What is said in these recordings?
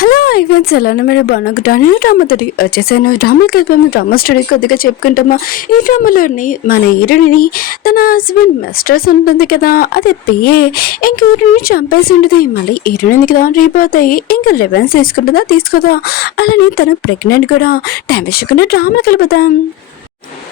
Hello ఐవెన్స్ ఎలా మీరు బాగున్నా నేను డ్రామాతోటి వచ్చేసాను. డ్రామాకి వెళ్ళిపోయాము. డ్రామా స్టడీ కొద్దిగా చెప్పుకుంటామా. ఈ డ్రామాలోని మన హీరోని తన హస్బెండ్ మిస్ట్రెస్ ఉంటుంది కదా, అది పిఏ ఇంక హీరోని చంపేసి ఉంటుంది. మళ్ళీ హీరోని కదా రీపోతాయి, ఇంకా రివెన్స్ తీసుకుంటుందా తీసుకోదా. అలానే తను ప్రెగ్నెంట్ కూడా. టైం వేసుకున్న డ్రామాకి వెళ్ళిపోతాం.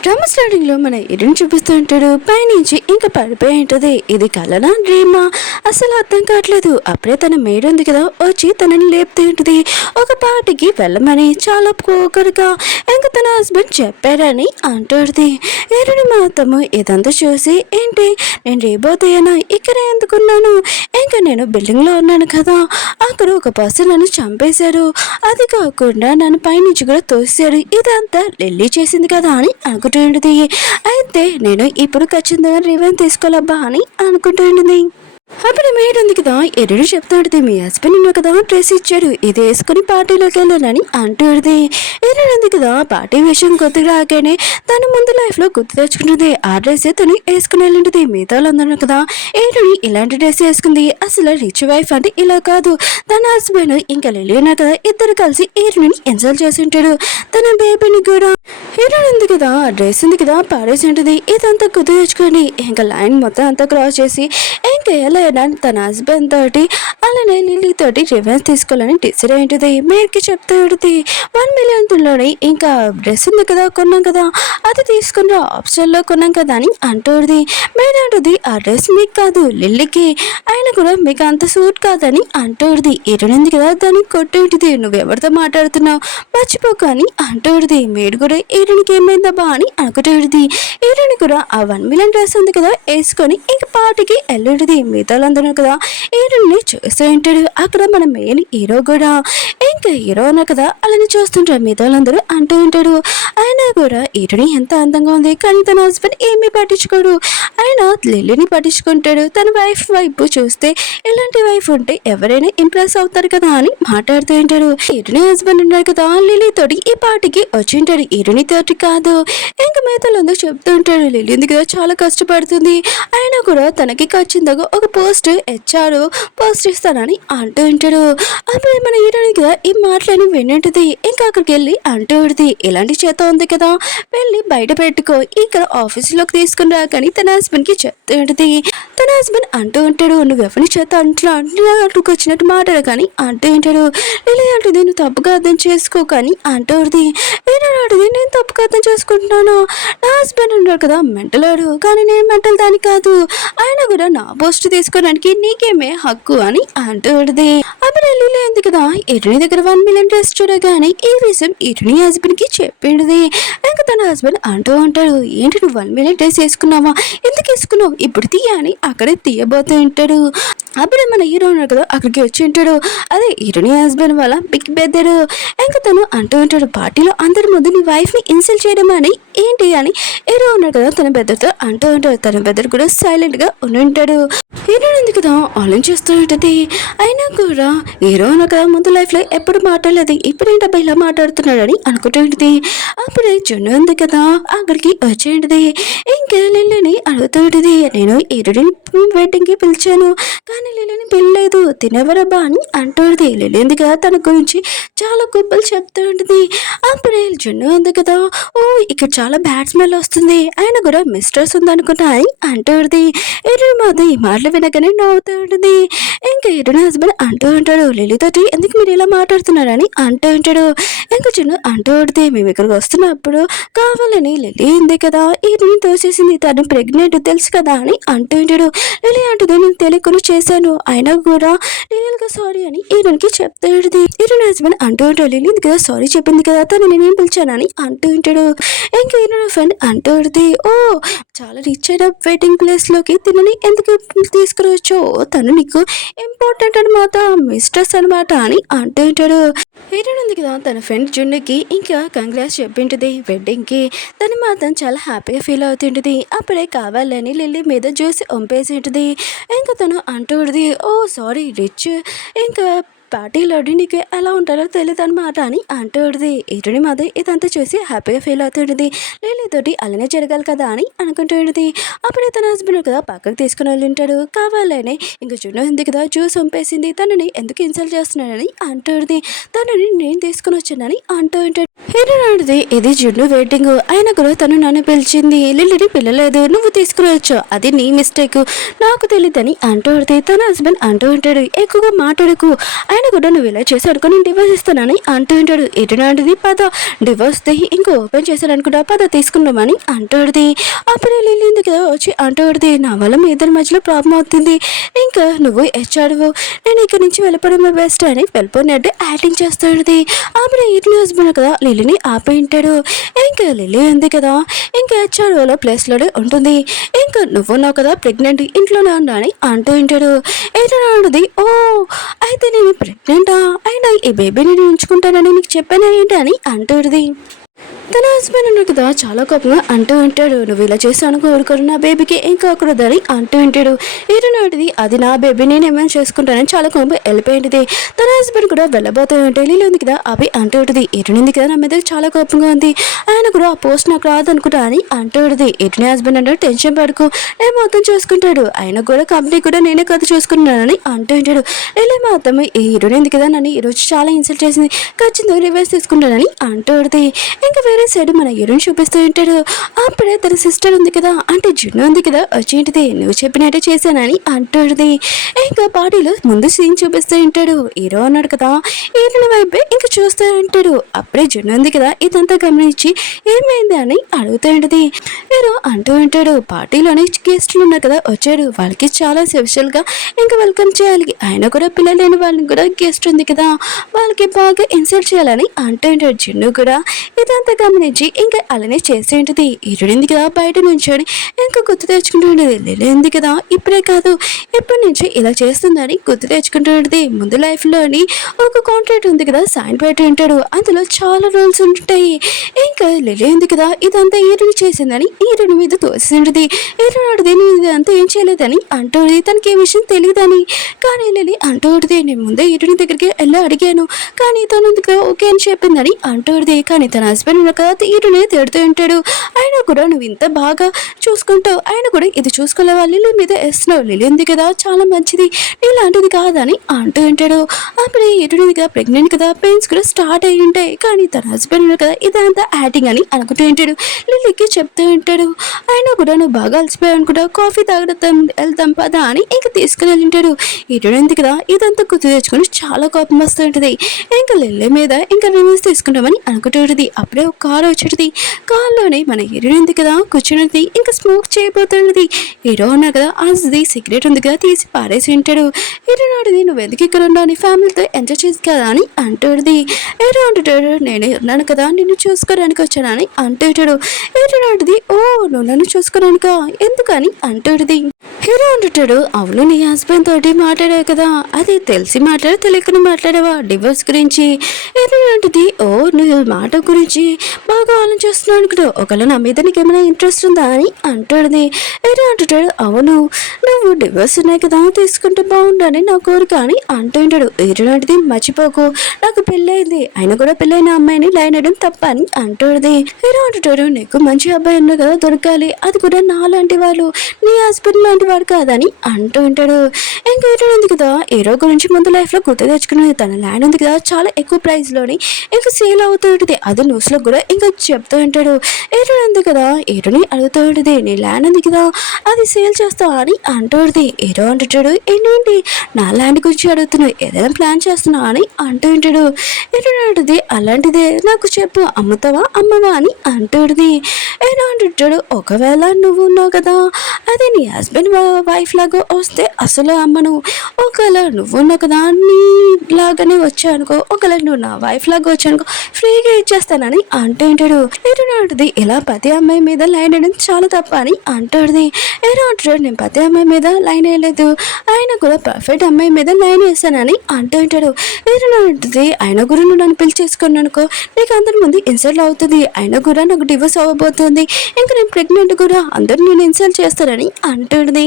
డ్రామా స్టార్టింగ్ లో మన హీరోని చూపిస్తూ ఉంటాడు. పైనుంచి ఇంకా పడిపోయి ఉంటుంది. ఇది కలనా డ్రీమా అసలు అర్థం కావట్లేదు. అప్పుడే తన మేడ్ ఉంది కదా వచ్చి తనని లేపుతూ ఉంటుంది. ఒక పార్టీకి వెళ్ళమని చాలా కోకరుగా ఇంకా తన హస్బెండ్ చెప్పారని అంటుంది. హీరోని మాత్రము ఇదంతా చూసి ఏంటి నేను రేపోతాయనా ఇక్కడ ఎందుకున్నాను, ఇంకా నేను బిల్డింగ్ లో ఉన్నాను కదా, అక్కడ ఒక పర్సన్ నన్ను చంపేశారు, అది కాకుండా నన్ను పైనుంచి కూడా తోసారు, ఇదంతా లిల్లీ చేసింది కదా అని అనుకుంటుంది. అయితే నేను ఇప్పుడు ఖచ్చితంగా రివెంజ్ తీసుకోవాలబ్బా అని అనుకుంటుంది. అప్పుడు మేడ్ ఉంది కదా ఎరుడు చెప్తాడుది, మీ హస్బెండ్ ఉన్న కదా డ్రెస్ ఇచ్చాడు, ఇది వేసుకుని పార్టీలోకి వెళ్ళాలని అంటుంది. ఎరుడు ఉంది కదా పార్టీ విషయం కొద్దిగా రాగానే తన ముందు లైఫ్ లో గుర్తు తెచ్చుకుంటుంది. ఆ డ్రెస్ తను వేసుకుని వెళ్ళింటుంది. మిగతా వాళ్ళందరూ కదా ఏరుని ఇలాంటి డ్రెస్ వేసుకుంది, అసలు రిచ్ వైఫ్ అంటే ఇలా కాదు. తన హస్బెండ్ ఇంకా లిలీనా కదా ఇద్దరు కలిసి ఏరుని ఇన్సల్ట్ చేసి ఉంటాడు. తన బేబీని కూడా హీరోయిన్ ఉంది కదా డ్రెస్ ఉంది కదా పాడేసి ఉంటుంది. ఇదంతా గుర్తు తెచ్చుకొని ఇంకా లైన్ మొత్తం అంతా క్రాస్ చేసి ఇంకా ఎలా తన హస్బెండ్ తోటి అలానే లిల్లీ తోటి రివెన్స్ తీసుకోవాలని డిసైడ్ అయింటుంది. మేడ్కి చెప్తూ ఉంటుంది, 1 million ఇంకా డ్రెస్ ఉంది కదా కొన్నాం కదా, అది తీసుకుని ఆప్షన్లో కొన్నాం కదా అని అంటుంది. మేడ్ అంటుంది, ఆ డ్రెస్ మీకు కాదు లిల్లీకి, ఆయన కూడా మీకు అంత సూట్ కాదని అంటుంది. ఎరుడింది కదా దాన్ని కొట్టింటుంది. నువ్వు ఎవరితో మాట్లాడుతున్నావు మర్చిపోకు అని అంటుంది. మేడ్ కూడా ఏరునికి ఏమైందబ్బా అని అనుకుంటుంది. ఏరుని కూడా ఆ 1 million డ్రెస్ ఉంది కదా వేసుకొని ఇంక పార్టీకి వెళ్ళుంటుంది. మిగతాలందరూ కదా హీరోని చూస్తూ ఉంటాడు. అక్కడ మన మెయిన్ హీరో కూడా ఇంకా హీరో అన్న కదా అలానే చూస్తుంటారు. మిగతాలందరూ అంటూ ఉంటాడు. ఆయన కూడా హీరోని ఎంత అందంగా ఉంది, కానీ తన హస్బెండ్ ఏమీ పట్టించుకోడు. ఆయన లిల్లీని పట్టించుకుంటాడు. తన వైఫ్ వైపు చూస్తే ఇలాంటి వైఫ్ ఉంటే ఎవరైనా ఇంప్రెస్ అవుతారు కదా అని మాట్లాడుతూ ఉంటాడు. హీరోని హస్బెండ్ ఉన్నాడు కదా లిల్లీ తోటి ఈ పార్టీకి వచ్చి ఉంటాడు. హీరోని తోటి కాదు. ఇంకా మిగతాలందరూ చెప్తూ ఉంటాడు, లిల్లీ ఉంది కదా చాలా కష్టపడుతుంది, అయినా కూడా తనకి ఖచ్చితంగా ఒక పోస్ట్ హెచ్ఆర్ పోస్ట్ ఇస్తానని అంటూ ఉంటాడు. అప్పుడు మన హీరోని కదా ఈ మాటలని వింటుంది. ఇంకా అక్కడికి వెళ్ళి అంటూ ఉంటుంది, ఇలాంటి చేత ఉంది కదా వెళ్ళి బయట పెట్టుకో, ఇక్కడ ఆఫీసులోకి తీసుకుని రా కానీ తన హస్బెండ్ కి చెప్తూ ఉంటుంది. తన హస్బెండ్ అంటూ ఉంటాడు, నువ్వు ఎవరిని చేత అంటుకు వచ్చినట్టు మాట్లాడు కానీ అంటూ ఉంటాడు. ఇలా అంటుంది, నువ్వు తప్పుగా అర్థం చేసుకో కానీ అంటూ ఉంటుంది. అంటుంది, నేను తప్పుగా అర్థం చేసుకుంటున్నాను, నా హస్బెండ్ ఉన్నాడు కదా మెంటల్ వాడు, కానీ నేను మెంటల్ దాని కాదు, ఆయన కూడా నా పోస్ట్ తీసుకోవడానికి నీకేమే హక్కు అని అంటుంది. అప్పుడు లిల్లీ ఉంది కదా ఇరుని దగ్గర 1 million డ్రెస్ చూడగానే ఈ విషయం ఇరుని హస్బెండ్ కి చెప్పింది. ఇంకా తన హస్బెండ్ అంటూ ఉంటాడు, ఏంటి నువ్వు 1 million డ్రెస్ వేసుకున్నావా, ఎందుకు వేసుకున్నావు, ఇప్పుడు తీయ అని అక్కడే తీయబోతూ ఉంటాడు. అప్పుడే మన హీరో ఉన్నాడు కదా అక్కడికి వచ్చి ఉంటాడు. అదే హీరోని హస్బెండ్ వాళ్ళ బిగ్ బెదర్. ఇంకా తను అంటూ ఉంటాడు, పార్టీలో అందరి ముందు నీ వైఫ్ ని ఇన్సల్ట్ చేయడం అని ఏంటి అని హీరో ఉన్నాడు కదా తన బెదర్తో అంటూ ఉంటాడు. తన బెదర్ కూడా సైలెంట్ గా ఉండి ఉంటాడు. హీరో ఉంది కదా ఆలోచిస్తూ ఉంటుంది. అయినా కూడా హీరో కదా ముందు లైఫ్ లో ఎప్పుడు మాట్లాడలేదు, ఇప్పుడు ఏంటబ్బా ఇలా మాట్లాడుతున్నాడు అని అనుకుంటూ ఉంటుంది. అప్పుడే జున్ను ఉంది కదా అక్కడికి వచ్చేంటిది. ఇంకా లిల్లీని అడుగుతూ ఉంటుంది, నేను హీరోని వెడ్డింగ్ కి పిలిచాను కానీ లిల్లీని పిలలేదు, తినేవరబ్బా అని అంటుంది. లిల్లీ ఉంది కదా తన గురించి చాలా గొప్పలు చెప్తూ ఉంటుంది. అప్పుడే జున్ను ఉంది కదా, ఓ ఇక్కడ చాలా బ్యాడ్ స్మెల్ వస్తుంది, ఆయన కూడా మిస్ట్రెస్ ఉంది అనుకుంటా అని అంటుంది. హీరో మాత్రం ఈ మాటలు వినగానే నవ్వుతూ ఉంటుంది. ఇంకా హీరోని హస్బెండ్ అంటూ ఉంటాడు, లిల్లీతోటి ఎందుకు మీరు ఇలా మాట్లాడుతున్నారని అంటూ ఉంటాడు. ఇంకా జున్ను అంటూ ఉంటుంది, మేము ఇక్కడికి వస్తున్నప్పుడు కావాలని లిల్లీ ఉంది కదా హీరోని తోసేసింది, తను ప్రెగ్నెంట్ తెలుసు కదా అని అంటూ ఉంటాడు. లిల్లీ అంటుంది, నేను తెలియకుండా చేశాను, అయినా కూడా రియల్ గా సారీ అని హీరోనికి చెప్తూ ఉంటుంది. హీరోని హస్బెండ్ అంటూ ఉంటాడు, లిల్లీ ఉంది కదా సారీ చెప్పింది కదా తను నేనేం పిలిచానని అంటూ ఉంటాడు. ఇంకా హీరో ఫ్రెండ్ అంటూ ఉంటుంది, ఓ చాలా రిచ్ అయిన వెడ్డింగ్ ప్లేస్ లోకి తినని ఎందుకు తీసుకురావచ్చో, తను నీకు ఇంపార్టెంట్ అనమాట, మిస్ట్రెస్ అనమాట అని అంటూ ఉంటాడు. హీరోయిన్ ఉంది కదా తన ఫ్రెండ్ జున్నుకి ఇంకా కంగ్రాట్స్ చెప్పింటుంది వెడ్డింగ్ కి. తను మాత్రం చాలా హ్యాపీగా ఫీల్ అవుతుంటుంది. అప్పుడే కావాలని లిల్లీ మీద జ్యూస్ వంపేసి ఉంటుంది. ఇంకా తను అంటూ ఉంటుంది, ఓ సారీ రిచ్ ఇంకా పార్టీలోని నీకు ఎలా ఉంటారో తెలియదు అనమాట అని అంటుంది. ఇటుని మాది ఇదంతా చూసి హ్యాపీగా ఫీల్ అవుతుంటుంది. లిల్లీతోటి అలానే జరగాలి కదా అని అనుకుంటుంది. అప్పుడే తన హస్బెండ్ కదా పక్కకు తీసుకుని వెళ్ళింటాడు. కావాలనే ఇంక జున్ను ఉంది కదా జ్యూస్ పంపేసింది, తనని ఎందుకు ఇన్సల్ట్ చేస్తున్నానని అంటుంది. తనని నేను తీసుకుని వచ్చానని అంటూ ఉంటాడు. ఏంటంటే ఇది జున్ను వెయిటింగ్ అయినా కూడా తను నన్ను పిలిచింది, లిల్లీని పిల్లలేదు, నువ్వు తీసుకుని వచ్చావు, అది నీ మిస్టేక్, నాకు తెలియదని అంటూ ఉంటుంది. తన హస్బెండ్ అంటూ ఉంటాడు, ఎక్కువగా మాట్లాడకు, ఆయన కూడా నువ్వు ఇలా చేసి అనుకో నేను డివోర్స్ ఇస్తానని అంటూ ఉంటాడు. ఎటునాటిది పద డివోర్స్ ఇంకా ఓపెన్ చేశాడు అనుకుంటా, పద తీసుకుందామని అంటుంది. అప్పుడే లిల్లీ కదా వచ్చి అంటుంది, నా వల్ల మీ ఇద్దరి మధ్యలో ప్రాబ్లం అవుతుంది, ఇంకా నువ్వు హెచ్చాడువు, నేను ఇక్కడి నుంచి వెళ్ళిపోవడమే బెస్ట్ అని వెళ్ళిపోయినట్టు యాక్టింగ్ చేస్తుంది. అప్పుడే ఇట్లా హస్బెండ్ కదా లిల్లీని ఆపేయింటాడు. ఇంకా లిల్లీ ఉంది కదా ఇంకా హెచ్ఆర్ఓలో ప్లేస్లోనే ఉంటుంది. ఇంకా నువ్వున్నావు కదా ప్రెగ్నెంట్, ఇంట్లోనే ఉన్నా అని అంటూ ఉంటాడు. ఏంటంటే ఓ అయితే నేను ప్రెగ్నెంటా, అయినా ఈ బేబీని నేను ఉంచుకుంటానని నీకు చెప్పానా ఏంటి అని అంటుంది. తన హస్బెండ్ అన్న కదా చాలా కోపంగా అంటూ ఉంటాడు, నువ్వు ఇలా చేస్తాను కోరుకోరు, నా బేబీకి ఏం కాకూడదని అంటూ ఉంటాడు. ఏటనాటిది అది నా బేబీ, నేను ఏమైనా చేసుకుంటానని చాలా కోపం వెళ్ళిపోయింది. తన హస్బెండ్ కూడా వెళ్ళబోతూ ఉంటే లీలో ఉంది కదా అవి అంటూ ఉంటుంది, ఎటునింది కదా నా మీద చాలా కోపంగా ఉంది, ఆయన కూడా ఆ పోస్ట్ నాకు రాదనుకుంటా అని అంటూ ఉంటుంది. ఎటుని హస్బెండ్ అంటే టెన్షన్ పడుకు, నేను మొత్తం చూసుకుంటాడు, ఆయన కూడా కంపెనీ కూడా నేనే కథ చూసుకున్నానని అంటూ ఉంటాడు. లీలో మాత్రం ఈ ఇటునింది కదా నన్ను ఈరోజు చాలా ఇన్సల్ట్ చేసింది, ఖచ్చితంగా రివర్స్ తీసుకుంటానని అంటూ ఉంటుంది. ఇంకా వేరే సైడ్ మన హీరోని చూపిస్తూ ఉంటాడు. అప్పుడే తన సిస్టర్ ఉంది కదా అంటే జున్ను ఉంది కదా వచ్చేంటిది, నువ్వు చెప్పినట్టే చేశానని అంటుంది. ఇంకా పార్టీలో ముందు సీన్ చూపిస్తూ ఉంటాడు. హీరో అన్నాడు కదా హీరోని వైపే ఇంకా చూస్తూ ఉంటాడు. అప్పుడే జున్ను ఉంది కదా ఇదంతా గమనించి ఏమైంది అని అడుగుతూ ఉంటుంది. హీరో అంటూ ఉంటాడు, పార్టీలోనే గెస్టులు ఉన్నారు కదా వచ్చాడు, వాళ్ళకి చాలా స్పెషల్గా ఇంకా వెల్కమ్ చేయాలి, ఆయన కూడా పిల్లలు లేని వాళ్ళని కూడా గెస్ట్ ఉంది కదా వాళ్ళకి బాగా ఇన్సల్ట్ చేయాలని అంటూ ఉంటాడు. జున్ను కూడా ఇదంతా గమనించి ఇంకా అలానే చేస్తూ ఉంటుంది. ఇరుడింది కదా బయట నుంచొని ఇంకా గుర్తు తెచ్చుకుంటూ ఉండేది. లేలేంది కదా ఇప్పుడే కాదు ఎప్పటి నుంచి ఇలా చేస్తుందని గుర్తు తెచ్చుకుంటూ ఉంటుంది. ముందు లైఫ్లోని ఒక కాంట్రాక్ట్ ఉంది కదా సైన్ పెట్టి ఉంటాడు, అందులో చాలా రూల్స్ ఉంటాయి. ఇంకా లేలేంది కదా ఇదంతా ఈరుని చేసిందని ఈరుని మీద తోసింటుంది. ఈరుని అడిది నేను ఇదంతా ఏం చేయలేదని అంటుంది, తనకి ఏ విషయం తెలియదని. కానీ లేని అంటూ ఉంటుంది, నేను ముందే ఈరుని దగ్గరికి వెళ్ళి అడిగాను, కానీ తను ఓకే అని చెప్పిందని అంటుంది. కానీ తన హస్బెండ్ ఒక తీరునే తిడుతూ ఉంటాడు, ఆయన కూడా నువ్వు ఇంత బాగా చూసుకుంటావు, ఆయన కూడా ఇది చూసుకోలేవా, లిల్లీ మీద వేస్తున్నావు, లిల్లీ ఉంది కదా చాలా మంచిది, నీలాంటిది కాదని అంటూ ఉంటాడు. అప్పుడే ఎటునిది కదా ప్రెగ్నెంట్ కదా పెయిన్స్ కూడా స్టార్ట్ అయ్యి ఉంటాయి, కానీ తన హస్బెండ్ కదా ఇదంతా యాక్టింగ్ అని అనుకుంటూ ఉంటాడు. లిల్లీకి చెప్తూ ఉంటాడు, ఆయన కూడా నువ్వు బాగా అలసిపోయావు అనుకుంటా, కాఫీ తాగడం వెళ్తాం పదా అని ఇంకా తీసుకుని వెళ్ళింటాడు. ఎటునింది కదా ఇదంతా గుర్తు తెచ్చుకొని చాలా కోపం వస్తూ ఉంటుంది. ఇంకా లిల్లీ మీద ఇంకా రివ్యూస్ తీసుకుంటామని అనుకుంటూ ఉంటుంది. అప్పుడే ఒక కారు వచ్చేది, కార్లోనే మన హీరో ఉంది కదా కూర్చున్నది ఇంకా స్మోక్ చేయబోతున్నది. హీరో ఉన్నా కదా అది సిగరెట్ ఉంది కదా తీసి పారేసి ఉంటాడు. హీరో నాటిది నువ్వు ఎందుకు ఇక్కడ ఉన్నావు, నీ ఫ్యామిలీతో ఎంజాయ్ చేసి కదా అని అంటుంది. హీరో అంటుంటాడు, నేనే ఉన్నాను కదా నిన్ను చూసుకోవడానికి వచ్చానని అంటుంటాడు. హీరో నాటిది ఓ నువ్వు నన్ను చూసుకోవడానికా ఎందుకని అంటుంది. హీరో అంటుంటాడు, అవును నీ హస్బెండ్ తోటి మాట్లాడావు కదా, అది తెలిసి మాట్లాడా తెలియకుండా మాట్లాడావా డివోర్స్ గురించి. హీరో అంటుంది, ఓ నువ్వు మాట గురించి బాగా ఆలోచిస్తున్నాను అనుకుంటావు, ఒకవేళ నా మీద నీకు ఏమైనా ఇంట్రెస్ట్ ఉందా అని అంటుంది. హీరో అంటుంటాడు, అవును నువ్వు డివోర్స్ ఉన్నాయి కదా తీసుకుంటే బాగుండని నా కోరిక అని అంటుంటాడు. హీరో అంటుంది, మర్చిపోకు నాకు పెళ్ళయింది, ఆయన కూడా పెళ్ళైన అమ్మాయిని లైన్ వేయడం తప్ప అని అంటుంది. హీరో అంటుంటాడు, నీకు మంచి అబ్బాయి ఉన్నా కదా దొరకాలి, అది కూడా నా లాంటి వాళ్ళు, నీ హస్బెండ్ లాంటి వాడు కాదని అంటూ ఉంటాడు. ఇంకా హీరో ఉంది కదా హీరో గురించి ముందు లైఫ్లో గుర్తు తెచ్చుకున్నది, తన ల్యాండ్ ఉంది కదా చాలా ఎక్కువ ప్రైస్లోని ఇంకా సేల్ అవుతూ ఉంటుంది, అది న్యూస్లో కూడా ఇంకా చెప్తూ ఉంటాడు. హీరో ఉంది కదా హీరోని అడుగుతూ ఉంటుంది, నీ ల్యాండ్ ఉంది కదా అది సేల్ చేస్తావా అని అంటుంది. హీరో అంటుంటాడు, ఏంటి నా ల్యాండ్ గురించి అడుగుతున్నావు, ఏదైనా ప్లాన్ చేస్తున్నావా అని అంటూ ఉంటాడు. హీరో అంటుంది, అలాంటిదే నాకు చెప్పు, అమ్ముతావా అమ్మవా అని అంటుంది. హీరో అంటుంటాడు, ఒకవేళ నువ్వు ఉన్నావు కదా అది నీ హస్బెండ్ వైఫ్ లాగా వస్తే అసలు అమ్మను, ఒకవేళ నువ్వు ఉన్నావు కదా నీ లాగానే వచ్చానుకో, ఒకవేళ నువ్వు నా వైఫ్ లాగా వచ్చానుకో ఫ్రీగా ఇచ్చేస్తానని అంటూ ఉంటాడు. హీరో అంటుంది, ఇలా ప్రతి అమ్మాయి మీద లైన్ వేయడం చాలా తప్ప అని అంటుంది. హీరో అంటాడు, నేను ప్రతి అమ్మాయి మీద లైన్ వేయలేదు, ఆయన కూడా పర్ఫెక్ట్ అమ్మాయి మీద లైన్ వేస్తానని అంటూ ఉంటాడు. హీరో అంటుంది, ఆయన కూడా నువ్వు నన్ను పిలిచి చేసుకున్నాను అనుకో నీకు అందరి ముందు ఇన్సల్ట్ అవుతుంది, ఆయన కూడా నాకు డివోర్స్ అవ్వబోతుంది, ఇంకా నేను ప్రెగ్నెంట్ కూడా అందరూ నేను ఇన్సల్ట్ చేస్తానని అంటుంది.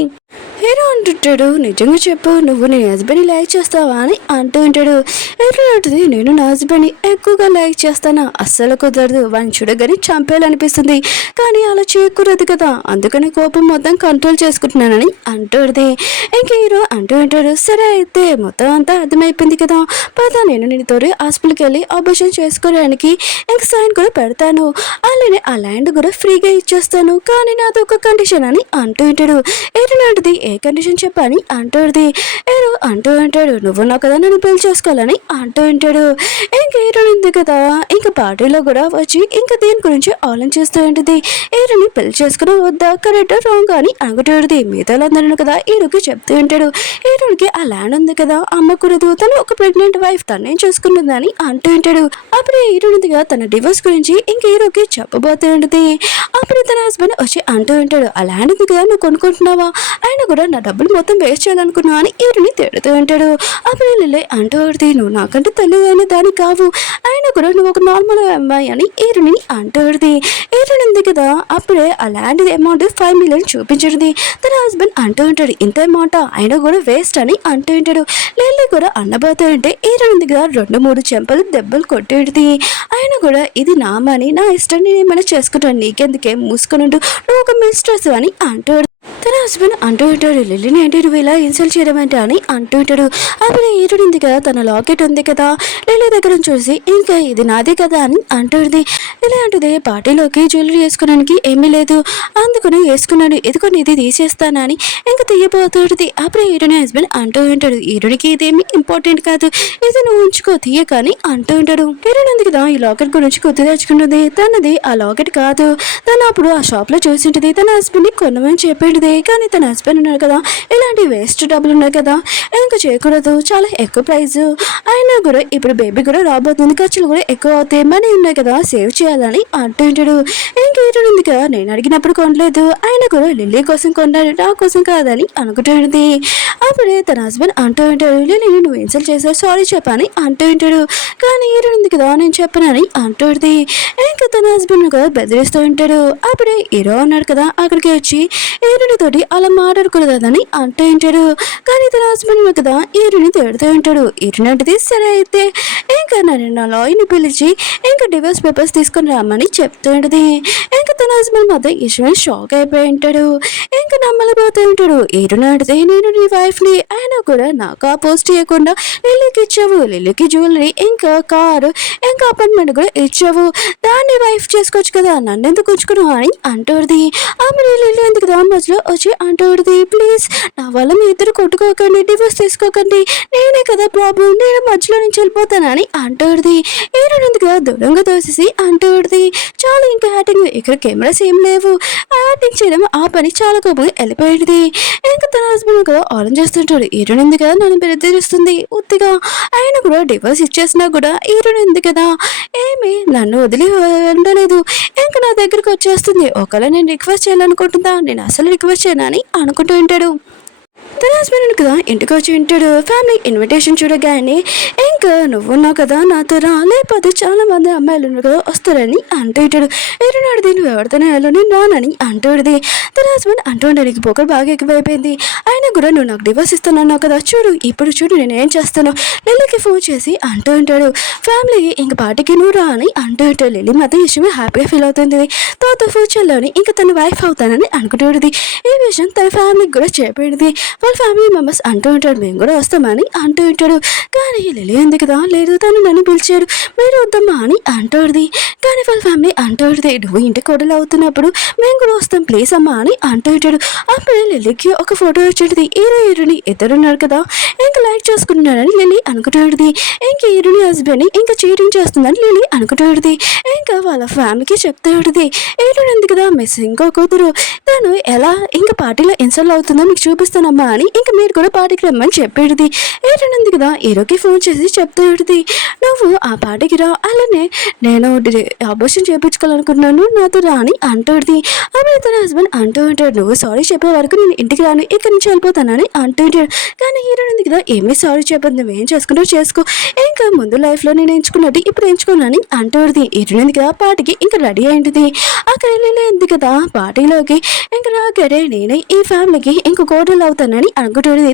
హీరో అంటుంటాడు, నిజంగా చెప్పు, నువ్వు నీ హస్బెండ్ని లైక్ చేస్తావా అని అంటూ ఉంటాడు. హీరో అంటుంది, నేను నా హస్బెండ్ని ఎక్కువగా లైక్ చేస్తానా, అస్సలు కుదరదు, వాడిని చూడగానే చంపేయాలనిపిస్తుంది, కానీ అలా చేయకూడదు కదా, అందుకని కోపం మొత్తం కంట్రోల్ చేసుకుంటున్నానని అంటుంది. ఇంక హీరో అంటూ ఉంటాడు, సరే అయితే మొత్తం అంతా అర్థమైపోయింది కదా, పద నేను నీతో హాస్పిటల్కి వెళ్ళి ఆపరేషన్ చేసుకోవడానికి ఇంక సైన్ కూడా పెడతాను, అలానే ఆ ల్యాండ్ కూడా ఫ్రీగా ఇచ్చేస్తాను, కానీ నాది ఒక కండిషన్ అని అంటూ ఉంటాడు. ఏరులాంటిది ఏ కండిషన్ చెప్పని అంటుంది. ఏరు అంటూ ఉంటాడు, నువ్వు నా కదా నన్ను పెళ్లి చేసుకోవాలని అంటూ ఉంటాడు. ఇంక ఏరునింది కదా, ఇంక పార్టీలో కూడా వచ్చి ఇంక దీని గురించి ఆలోచిస్తూ ఉంటుంది. ఏరుని పెళ్లి చేసుకుని వద్దా, కరెక్ట్ రాంగ్ అని అనుకుంటుంది. మిగతాలందరూ కదా ఏరుకి చెప్తూ ఉంటాడు. ఏరునికి ఆ ల్యాండ్ ఉంది కదా అమ్మకూడదు, తను ఒక ప్రెగ్నెంట్ వైఫ్ తనేం చేసుకుంటుందని అంటూ ఉంటాడు. అప్పుడే ఏరునిదిగా తన డివోర్స్ గురించి ఇంక ఏరుకి చెప్పబోతూ ఉంటుంది. అప్పుడు తన హస్బెండ్ వచ్చి అంటూ ఉంటాడు, ఆ ల్యాండ్ ఉంది కదా నువ్వు కొనుక్కుంటున్నావా, ఆయన కూడా నా డబ్బులు మొత్తం వేస్ట్ చేయాలనుకున్నా అని ఈరుని తిడుతూ ఉంటాడు. అప్పుడు లిల్లీ అంటూ ఉంటుంది, నువ్వు నాకంటే తెలియని దాని కావు, ఆయన కూడా నువ్వు ఒక నార్మల్ అమ్మాయి అని ఈరుని అంటూ ఉంటుంది. ఈరుని ఉంది కదా, అప్పుడే ఆ ల్యాండ్ అమౌంట్ 5 million చూపించింది. తన హస్బెండ్ అంటూ ఉంటాడు, ఇంత అమౌంట్ ఆయన కూడా వేస్ట్ అని అంటూ ఉంటాడు. లిల్లీ కూడా అన్నబోతూ ఉంటే ఈరుని ఉంది కదా 2-3 చెంపలు దెబ్బలు కొట్టి ఆయన కూడా ఇది నా మనీ, నా ఇష్టం, నేను ఏమైనా చేసుకుంటాను, నీకెందుకే మూసుకొని ఉండు, నువ్వు ఒక మిస్ట్రెస్ అని అంటూ తన హస్బెండ్ అంటూ ఉంటాడు, లిల్లీని ఏంటి నువ్వు ఇలా ఇన్సల్ట్ చేయడం ఏంటి అని అంటూ ఉంటాడు. అప్పుడు ఈరుడు ఉంది కదా, తన లాకెట్ ఉంది కదా లిల్లీ దగ్గర చూసి ఇంకా ఇది నాదే కదా అని అంటుంది. లిల్లీ అంటుంది, పార్టీలోకి జ్యువెలరీ వేసుకోవడానికి ఏమీ లేదు, అందుకని వేసుకున్నాడు, ఎదుకొని ఇది తీసేస్తానని ఇంకా తీయబోతుంది. అప్పుడు ఈరుని హస్బెండ్ అంటూ ఉంటాడు, ఈరుడికి ఇదేమి ఇంపార్టెంట్ కాదు, ఇది నువ్వు ఉంచుకో తీయ కానీ అంటూ ఉంటాడు. ఈరుడు ఉంది కదా ఈ లాకెట్ గురించి గుర్తు తెచ్చుకుంటుంది. తనది ఆ లాకెట్ కాదు, తను అప్పుడు ఆ షాప్ లో చూసింటుంది, తన హస్బెండ్ కొనమని చెప్పేది, కానీ తన హస్బెండ్ ఉన్నాడు కదా, ఇలాంటి వేస్ట్ డబ్బులు ఉన్నాయి కదా ఇంకా చేయకూడదు, చాలా ఎక్కువ ప్రైజ్, అయినా కూడా ఇప్పుడు బేబీ కూడా రాబోతుంది, ఖర్చులు కూడా ఎక్కువ అవుతాయి, మనీ ఉన్నాయి కదా సేవ్ చేయాలని అంటుంటాడు. ఇంకేంటుంది కదా, నేను అడిగినప్పుడు కొనలేదు, ఆయన కూడా లిల్లీ కోసం కొన్నాడు, నా కోసం కాదని అనుకుంటుంది. అప్పుడే తన హస్బెండ్ అంటూ ఉంటాడు, లిల్లీ నువ్వు ఇన్సల్ట్ చేసావు, సారీ చెప్పని అంటూ ఉంటాడు. కానీ ఈరుంది కదా నేను చెప్పనని అంటుంది. ఇంకా తన హస్బెండ్ కూడా బెదిరిస్తూ ఉంటాడు. అప్పుడే హీరో ఉన్నాడు కదా అక్కడికి వచ్చి తోటి అలా మాట్లాడకూడదని అంటూ ఉంటాడు. కానీ తన హస్బెండ్ కదా ఈరుని తిడుతూ ఉంటాడు. ఈరునంటిది సరే అయితే ఇంకా నేను నా లాయర్ని పిలిచి ఇంకా డివోర్స్ పేపర్స్ తీసుకొని రమ్మని చెప్తూ ఉంటుంది. ఇంకా తన హస్బెండ్ మాత్రం ఈశ్వర్ షాక్ అయిపోయి ఉంటాడు. ఇంకా నమ్మలేకపోతూ ఉంటాడు. ఈరునంటిది నేను నీ వైఫ్ని, ఆయన కూడా నాకు ఆ పోస్ట్ చేయకుండా లిల్లీకి ఇచ్చావు, లిల్లీకి జ్యువెలరీ ఇంకా కారు ఇంకా అపార్ట్మెంట్ కూడా ఇచ్చావు, దాన్ని వైఫ్ చేసుకోవచ్చు కదా, నన్ను ఎందుకు ఉంచుకున్నావు అని అంటుంది. అప్పుడు లిల్లీ ఎందుకు కదా మధ్యలో వచ్చి అంటుంది, ప్లీజ్ నా వల్ల మీ ఇద్దరు కొట్టుకోకండి, డివోర్స్ తీసుకోకండి, నేనే కదా ప్రాబ్లం, నేను మధ్యలో నుంచి వెళ్ళిపోతానని అంటుంది. ఏనుంది కదా దూరంగా దోసేసి అంటుంది, చాలా ఇంకా యాక్టింగ్, ఇక్కడ కెమెరాస్ ఏం లేవు, యాక్టింగ్ చేయడం ఆ పని చాలా కోపంగా వెళ్ళిపోయింది. ఇంకా తన హస్బెండ్ కదా ఆలోచన చేస్తుంటాడు, ఈరునింది కదా నన్ను బెదిరిస్తుంది ఉత్తిగా, ఆయన కూడా డివోర్స్ ఇచ్చేసినా కూడా ఈరునింది కదా ఏమి నన్ను వదిలి ఉండలేదు, ఇంకా నా దగ్గరికి వచ్చేస్తుంది, ఒకవేళ నేను రిక్వెస్ట్ చేయాలనుకుంటుందా, నేను అసలు రిక్వెస్ట్ చేయను అని అనుకుంటూ ఉంటాడు. తన హస్బెండ్ కదా ఇంటికి వచ్చి ఉంటాడు. ఫ్యామిలీ ఇన్విటేషన్ చూడగానే ఇంకా నువ్వు ఉన్నావు కదా నాతో రా, లేకపోతే చాలా మంది అమ్మాయిలు ఉన్నారు కదా వస్తారని అంటూ ఉంటాడు. ఎరునాడిది నువ్వు ఎవరితోనే వెళ్ళి నేను రానని అంటుంది. తన హస్బెండ్ అంటుండే, నీకు పొగరు బాగా ఎక్కువైపోయింది, అయినా కూడా నువ్వు నాకు డివోర్స్ ఇస్తున్నావు కదా, చూడు ఇప్పుడు చూడు నేను ఏం చేస్తాను, లిల్లీకి ఫోన్ చేసి అంటూ ఉంటాడు. ఫ్యామిలీ ఇంక పార్టీకి నువ్వు రా అని అంటూ ఉంటాడు. లిల్లీ మాత్రం ఇష్టమే హ్యాపీగా ఫీల్ అవుతుంది, తర్వాత ఫ్యూచర్లోని ఇంకా తన వైఫ్ అవుతానని అనుకుంటుంది. ఈ విషయం తన ఫ్యామిలీకి కూడా చెప్పేది. వాళ్ళ ఫ్యామిలీ మెంబర్స్ అంటూ ఉంటాడు, మేము కూడా వస్తామని అంటూ ఉంటాడు. కానీ లిల్లీ ఉంది కదా, లేదు తను నన్ను పిలిచాడు, మీరు వద్దమ్మా అని అంటుంది. కానీ వాళ్ళ ఫ్యామిలీ అంటూ ఉంటుంది, నువ్వు ఇంటి కోడలు అవుతున్నప్పుడు మేము కూడా వస్తాం ప్లీజ్ అమ్మా అని అంటూ ఉంటాడు. అప్పుడే లిల్లీకి ఒక ఫోటో వచ్చేది. హీరోని ఇద్దరున్నారు కదా ఇంకా లైక్ చేసుకుంటున్నారని లిల్లీ అనుకుంటుంది. ఇంకా హీరోని హస్బెండ్ ఇంకా చీటింగ్ చేస్తుందని లిల్లీ అనుకుంటుంది. ఇంకా వాళ్ళ ఫ్యామిలీకి చెప్తూ ఉంటుంది, హీరోని ఉంది కదా మిస్ ఇంకో కూతురు, తను ఎలా ఇంకా పార్టీలో ఇన్సల్ట్ అవుతుందో మీకు చూపిస్తానమ్మా అని ఇంకా మీరు కూడా పార్టీకి రమ్మని చెప్పేది. ఏంటంది కదా హీరోకి ఫోన్ చేసి చెప్తూ ఉంటుంది, నువ్వు ఆ పార్టీకి రా, అలానే నేను అబోర్షన్ చేయించుకోవాలనుకుంటున్నాను నాతో రా అని అంటుంది. అప్పుడు తన హస్బెండ్ అంటూ ఉంటాడు, నువ్వు సారీ చెప్పే వరకు నేను ఇంటికి రాను, ఇక్కడి నుంచి వెళ్ళిపోతానని అంటూ ఉంటాడు. కానీ హీరోని ఉంది కదా ఏమీ సారీ చెప్పదు, నువ్వేం చేసుకుంటావు చేసుకో, ఇంకా ఇంకా ముందు లైఫ్లో నేను ఎంచుకున్నట్టు ఇప్పుడు ఎంచుకున్నాను అంటుంది. ఇరునింది కదా పార్టీకి ఇంకా రెడీ అయింది. అక్కడ వెళ్ళింది కదా పార్టీలోకి. ఇంకా రాకరే నేనే ఈ ఫ్యామిలీకి ఇంక కోడలు అవుతానని అనుకుంటుంది.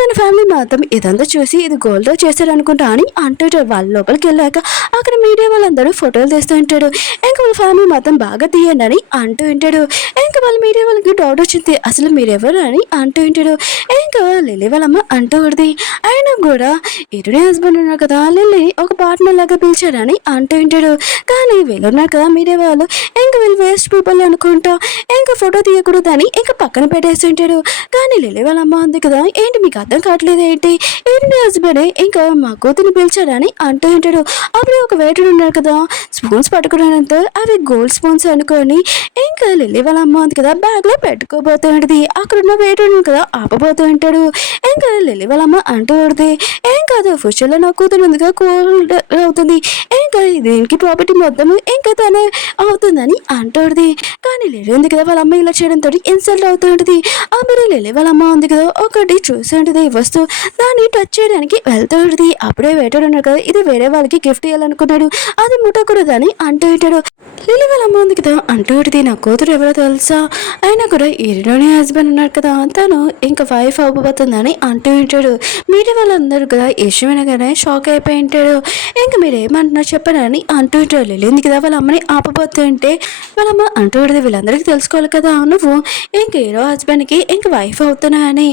తన ఫ్యామిలీ మాత్రం ఇదంతా చూసి ఇది గోల్డ్తో చేశారు అనుకుంటా అని అంటుంటాడు. వాళ్ళ లోపలికి వెళ్ళాక అక్కడ మీడియా వాళ్ళందరూ ఫోటోలు తీస్తూ ఉంటాడు. ఇంకా వాళ్ళ ఫ్యామిలీ మాత్రం బాగా తీయండి అని అంటూ ఉంటాడు. ఇంకా వాళ్ళ మీడియా వాళ్ళకి డౌట్ వచ్చింది, అసలు మీరెవరు అని అంటూ ఉంటాడు. ఇంకా లిల్లీ వాళ్ళమ్మ అంటూ ఉంటుంది. అయినా కూడా ఇరుడే హస్బెండ్ ఉన్నారు కదా, లిల్లీ ఒక పార్ట్నర్ లాగా పిలిచాడని అంటూ ఉంటాడు. కానీ వీళ్ళు ఉన్నారు కదా మీడియా వాళ్ళు, ఇంకా వీళ్ళు వేస్ట్ పీపుల్ అనుకుంటా ఇంకా ఫోటో తీయకూడదని ఇంకా పక్కన పెట్టేసి ఉంటాడు. కానీ లిల్లీ వాళ్ళ అమ్మ ఉంది కదా, ఏంటి మీకు అర్థం కావట్లేదు ఏంటి, ఏంటి హస్బెండ్ ఇంకా మా కూతుర్ని పిలిచాడని అంటూ ఉంటాడు. అప్పుడు ఒక వెయిటర్ ఉన్నారు కదా స్పూన్స్ పట్టుకోవడంతో అవి గోల్డ్ స్పూన్స్ అనుకొని ఇంకా లిల్లీ వాళ్ళ అమ్మ ఉంది కదా బ్యాగ్లో పెట్టుకోబోతూ ఉంటుంది. అక్కడున్న వెయిటర్ ఉన్నాడు కదా ఆపబోతూ ఉంటాడు. ఇంకా లిల్లీ వాళ్ళ అమ్మ అంటూ ఉంటుంది, ఏం కాదు ఫ్యూచర్లో నా కూతురు ఉందిగా కోల్డ్ అవుతుంది, ఇంకా దీనికి ప్రాపర్టీ మొత్తం ఇంకా తనే అవుతుందని అంటుంది. కానీ లిల్లీ ఉంది కదా వాళ్ళ అమ్మ ఇలా చేయడంతో ఇన్సల్ట్ అవుతూ ఉంటుంది. అప్పుడు లిల్లీ వాళ్ళ అమ్మ ఉంది కదా ఒకటి చూసి ఉంటుంది వస్తువు, దాన్ని టచ్ చేయడానికి వెళ్తూ ఉంటుంది. అప్పుడే వెయిటర్ ఉన్నారు కదా ఇది వేరే వాళ్ళకి గిఫ్ట్ ఇవ్వాలనుకున్నాడు, అది ముట్టకూడదని అంటూ ఉంటాడు. లిల్లీ వాళ్ళ అమ్మ ఉంది కదా అంటూ ఉంటుంది, నా కూతురు ఎవరో తెలుసా, అయినా కూడా ఈరోనే హస్బెండ్ ఉన్నారు కదా తను ఇంకా వైఫ్ అవ్వబోతుందని అంటూ ఉంటాడు. మీడియా వాళ్ళందరూ కదా విషయమైనగానే షాక్ అయిపోయి ఉంటాడు. ఇంకా మీరు ఏమంటున్నారు చెప్పనని అంటూ ఉంటాడు. లిల్లీ ఉంది కదా వాళ్ళ అమ్మని ఆపబోతుంటే వాళ్ళ అమ్మ అంటూ ఉంటుంది, వీళ్ళందరికీ తెలుసుకోవాలి కదా నువ్వు ఇంక హీరో హస్బెండ్కి ఇంక వైఫ్ అవుతున్నాయని.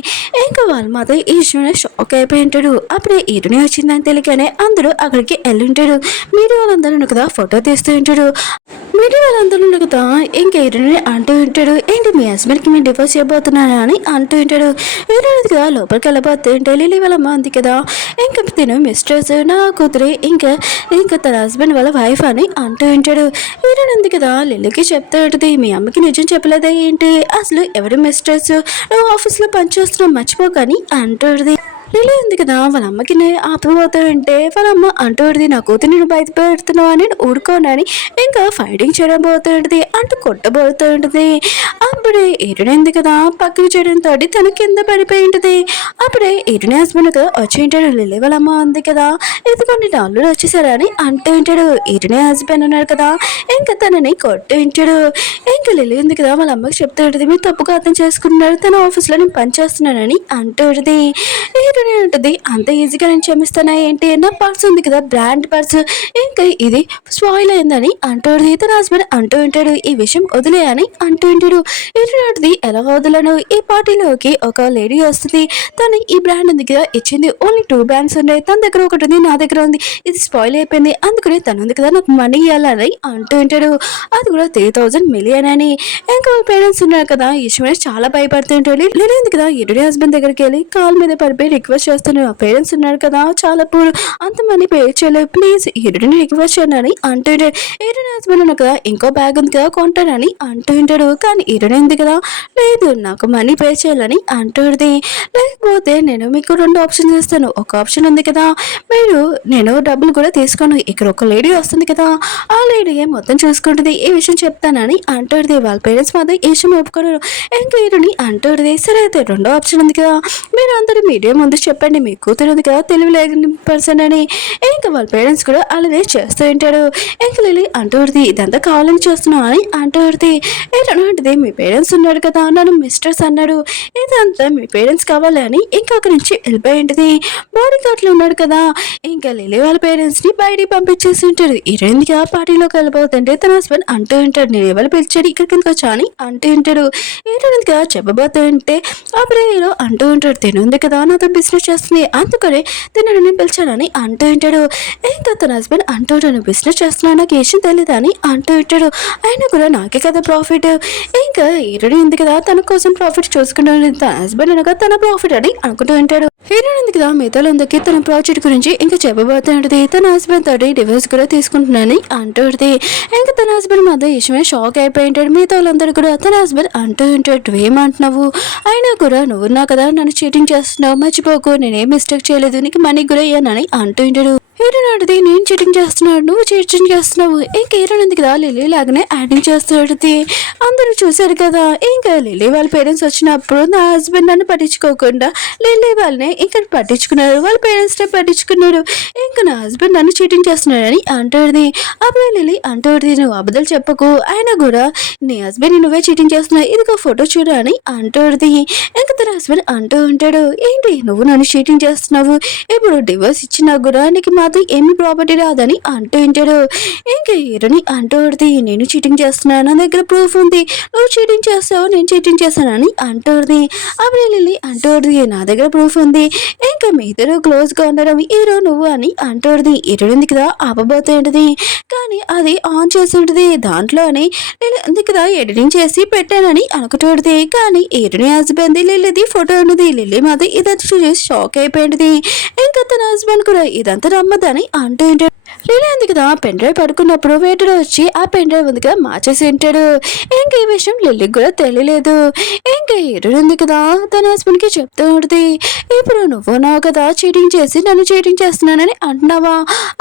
ఇంకా వాళ్ళు మాత్రం ఈ విషయంలో షాక్ అయిపోయి ఉంటాడు. అప్పుడే ఈరుని వచ్చిందని తెలియగానే అందరూ అక్కడికి వెళ్ళి ఉంటాడు. మీడియా వాళ్ళందరూ కదా ఫోటో తీస్తూ ఉంటాడు. మీడియా వాళ్ళందరూ కదా ఇంకా ఈరుని అంటూ ఉంటాడు, ఏంటి మీ హస్బెండ్కి మేము డివోర్స్ చేయబోతున్నాను అని అంటూ ఉంటాడు. ఈరుని కదా లోపలికి వెళ్ళబోతుంటే లిల్లీ వాళ్ళ అమ్మ ఉంది కదా ఇంకా తిను మిస్ట్రెస్ నా కూతురి ఇంకా తన హస్బెండ్ వాళ్ళ వైఫ్ అని అంటూ ఉంటాడు. ఈరుని ఉంది కదా లిల్లీకి చెప్తూ ఉంటుంది, మీ అమ్మకి నిజం చెప్పలేదా ఏంటి, అసలు ఎవరు మిస్ట్రెస్, నువ్వు ఆఫీస్లో పనిచేస్తున్నావు మర్చిపోకని అంటుంది. లిల్లీ ఉంది కదా వాళ్ళ అమ్మకి ఆపబోతాడంటే వాళ్ళ అమ్మ అంటుంది, నా కూతురు నేను బయట పెడుతున్నావు అని ఊరుకోనని ఇంకా ఫైటింగ్ చేయడం పోతుంటుంది, అంటూ కొట్టబోతూ ఉంటుంది. అప్పుడే ఈరుని ఉంది కదా పక్కకు చేయడంతో తన కింద పడిపోయి ఉంటుంది. అప్పుడే ఈరుని హస్బెండ్ కదా వచ్చి ఉంటాడు. లిల్లీ వాళ్ళ అమ్మ ఉంది కదా ఇదిగోండి అల్లుడు వచ్చేసారని అంటూ ఉంటాడు. ఈరుని హస్బెండ్ ఉన్నారు కదా ఇంకా తనని కొట్టు ఉంటాడు. ఇంకా లిల్లీ ఉంది కదా వాళ్ళ అమ్మకి చెప్తూ ఉంటుంది, మీరు తప్పుగా అర్థం చేసుకుంటున్నారు, తన ఆఫీస్లో నేను పనిచేస్తున్నానని అంటూ ఉంటుంది. ఉంటుంది అంత ఈజీగా నేను క్షమిస్తానా ఏంటి, నా పర్స్ ఉంది కదా బ్రాండ్ పర్స్ ఇంకా ఇది స్పాయిల్ అయిందని అంటాడు. తన హస్బెండ్ అంటూ ఉంటాడు, ఈ విషయం వదిలేయని అంటూ ఉంటాడు. ఏంటంటే ఎలా వదలను, ఈ పార్టీలోకి ఒక లేడీ వస్తుంది, తను ఈ బ్రాండ్ ఉంది కదా ఇచ్చింది, ఓన్లీ 2 బ్రాండ్స్ ఉన్నాయి, తన దగ్గర ఒకటి ఉంది నా దగ్గర ఉంది, ఇది స్పాయిల్ అయిపోయింది, అందుకనే తను ఉంది కదా నాకు మనీ ఇవ్వాలని అంటూ ఉంటాడు. అది కూడా 3000 మిలియన్ అని. ఇంకా వాళ్ళ పేరెంట్స్ ఉన్నారు కదా ఈ విషయమే చాలా భయపడుతూ ఉంటాడు. లేదు కదా ఎదుటి హస్బెండ్ దగ్గరికి వెళ్ళి కాల్ మీద పడిపోయి రిక్వెస్ట్ చేస్తున్నాడు, నా పేరెంట్స్ ఉన్నారు కదా చాలా పూర్, అంత మనీ పే చేయలేదు, ప్లీజ్ ఎదుటిని రిక్వెస్ట్ చేయనని అంటుంటాడు. ఎదుటి హస్బెండ్ ఉన్నారు కదా ఇంకో బ్యాగ్ ఉంది కదా కొంటానని అంటూ ఉంటాడు. కానీ ఎదుటి ఉంది కదా లేదు నాకు మనీ పే చేయాలని అంటుంది. లేకపోతే నేను మీకు 2 ఆప్షన్స్ ఇస్తాను, ఒక ఆప్షన్ ఉంది కదా నేను డబ్బులు కూడా తీసుకోను, ఇక్కడ ఒక లేడీ వస్తుంది కదా ఆ లేడీ మొత్తం చూసుకుంటుంది, ఈ విషయం చెప్తానని అంటుంది. వాళ్ళ పేరెంట్స్ మాత్రం ఈ విషయం ఒప్పుకోరు. ఇంకా ఈరుని అంటుంది, సరే అయితే 2వ ఆప్షన్ ఉంది కదా మీరు అందరూ మీడియా ముందు చెప్పండి మీ కూతురు ఉంది కదా తెలివి లేని పర్సన్ అని. ఇంకా వాళ్ళ పేరెంట్స్ కూడా అలానే చేస్తూ ఉంటాడు. ఇంకా లిల్లీ అంటుంది, ఇదంతా కావాలని చేస్తున్నావు అని అంటుంది. ఏంటంటే మీ పేరెంట్స్ ఉన్నారు కదా నన్ను మిస్టర్స్ అన్నాడు, ఇదంతా మీ పేరెంట్స్ కావాలి అని ఇంకా అక్కడి నుంచి వెళ్ళిపోయి ఉంటుంది. బాడీ గార్డ్లో ఉన్నాడు కదా ఇంకా లిల్లీ వాళ్ళ పేరెంట్స్ని బయటికి పంపించేసి ఉంటాడు. ఇరేందుగా పార్టీలోకి వెళ్ళిపోతుంటే తన హస్బెండ్ అంటూ ఉంటాడు, నేను ఎవరు పిలిచాడు ఇక్కడికి ఎందుకు వచ్చా అని అంటూ ఉంటాడు. ఏంటంటే చెప్పబోతూ ఉంటే అప్పుడే హీరో అంటూ ఉంటాడు, తినుంది కదా నాతో బిజినెస్ చేస్తుంది అందుకనే తినని పిలిచాడని అంటూ ఉంటాడు. ఇంకా తన హస్బెండ్ అంటూ ఉంటాడు, బిజినెస్ చేస్తున్నా నాకు ఏం తెలియదు అని అంటూ ఉంటాడు. అయినా కూడా నాకే కదా ప్రాఫిట్, ఇంకా హీరోని ఉంది కదా తన కోసం ప్రాఫిట్ చూసుకుంటాడు, తన హస్బెండ్ అనగా తన ప్రాఫిట్ అని అనుకుంటూ ఉంటాడు. హీరోయిన్ ఉంది కదా మిగతాలందరికీ తన ప్రాజెక్ట్ గురించి ఇంకా చెప్పబోతుంటది. తన హస్బెండ్ తోటి డివోర్స్ కూడా తీసుకుంటున్నానని అంటుంది. ఇంకా తన హస్బెండ్ మధ్య విషయమే షాక్ అయిపోయి ఉంటాడు. మిగతా వాళ్ళందరూ కూడా తన హస్బెండ్ అంటూ ఉంటాడు, నువ్వేమంటున్నావు, అయినా కూడా నువ్వున్నా కదా నన్ను చీటింగ్ చేస్తున్నావు, మర్చిపోకు నేనేం మిస్టేక్ చేయలేదు, నీకు మనీ కూడా అయ్యానని అంటూ ఉంటాడు. హీరోనాడిది నేను చీటింగ్ చేస్తున్నాడు, నువ్వు చీటింగ్ చేస్తున్నావు. ఇంకా హీరోనంది కదా లిల్లీ లాగానే యాక్టింగ్ చేస్తాడుది. అందరూ చూశారు కదా. ఇంకా లిల్లీ వాళ్ళ పేరెంట్స్ వచ్చినప్పుడు నా హస్బెండ్ నన్ను పట్టించుకోకుండా లిల్లీ వాళ్ళని ఇంకా పట్టించుకున్నారు, వాళ్ళ పేరెంట్స్ని పట్టించుకున్నారు. ఇంకా నా హస్బెండ్ నన్ను చీటింగ్ చేస్తున్నాడని అంటాడుది. అప్పుడు లిల్లీ అంటాడుది, నువ్వు అబద్ధాలు చెప్పకు, అయినా కూడా నీ హస్బెండ్ నువ్వే చీటింగ్ చేస్తున్నావు, ఇదిగో ఫోటో చూడు అని అంటాడుది. ఇంకా తన హస్బెండ్ అంటూ ఉంటాడు, ఏంటి నువ్వు నన్ను చీటింగ్ చేస్తున్నావు, ఇప్పుడు డివోర్స్ ఇచ్చినా కూడా నీకు మాత్రం ఏమి ప్రాపర్టీ రాదని అంటూ ఉంటాడు. ఇంకా హీరోని అంటూ ఉంటుంది, నేను చీటింగ్ చేస్తున్నాను, నా దగ్గర ప్రూఫ్ ఉంది, నువ్వు చీటింగ్ చేస్తావు, నేను చీటింగ్ చేస్తానని అంటుంది. అప్పుడు లిల్లీ అంటుంది, నా దగ్గర ప్రూఫ్ ఉంది, ఇంకా మీ ఇద్దరు క్లోజ్గా ఉండడం హీరో నువ్వు అని అంటుంది. హీరోని ఉంది కదా ఆపబోతూ ఉంటుంది, కానీ అది ఆన్ చేసి ఉంటుంది. దాంట్లోని నేను ఉంది కదా ఎడిటింగ్ చేసి పెట్టానని అనుకుంటుంది. కానీ హీరోని హస్బెండ్ లిల్లీది ఫోటో ఉన్నది. లిల్లీ మాది ఇదంతా చూసి షాక్ అయిపోయింది. ఇంకా తన హస్బెండ్ కూడా ఇదంతా నమ్మదని అంటూ ఉంటాడు. లిల్లీ ఉంది కదా పెన్ డ్రైవ్ పడుకున్నప్పుడు వేటలో వచ్చి ఆ పెన్ డ్రైవ్ ఉంది కదా మార్చేసి ఉంటాడు. ఇంకా ఈ విషయం లిల్లీకి కూడా తెలియలేదు. ఇంకా హీరోయిన్ ఉంది కదా తన హస్బెండ్కి చెప్తూ ఉంటుంది, ఇప్పుడు నువ్వు నా కదా చీటింగ్ చేసి నన్ను చీటింగ్ చేస్తున్నానని అంటున్నావా,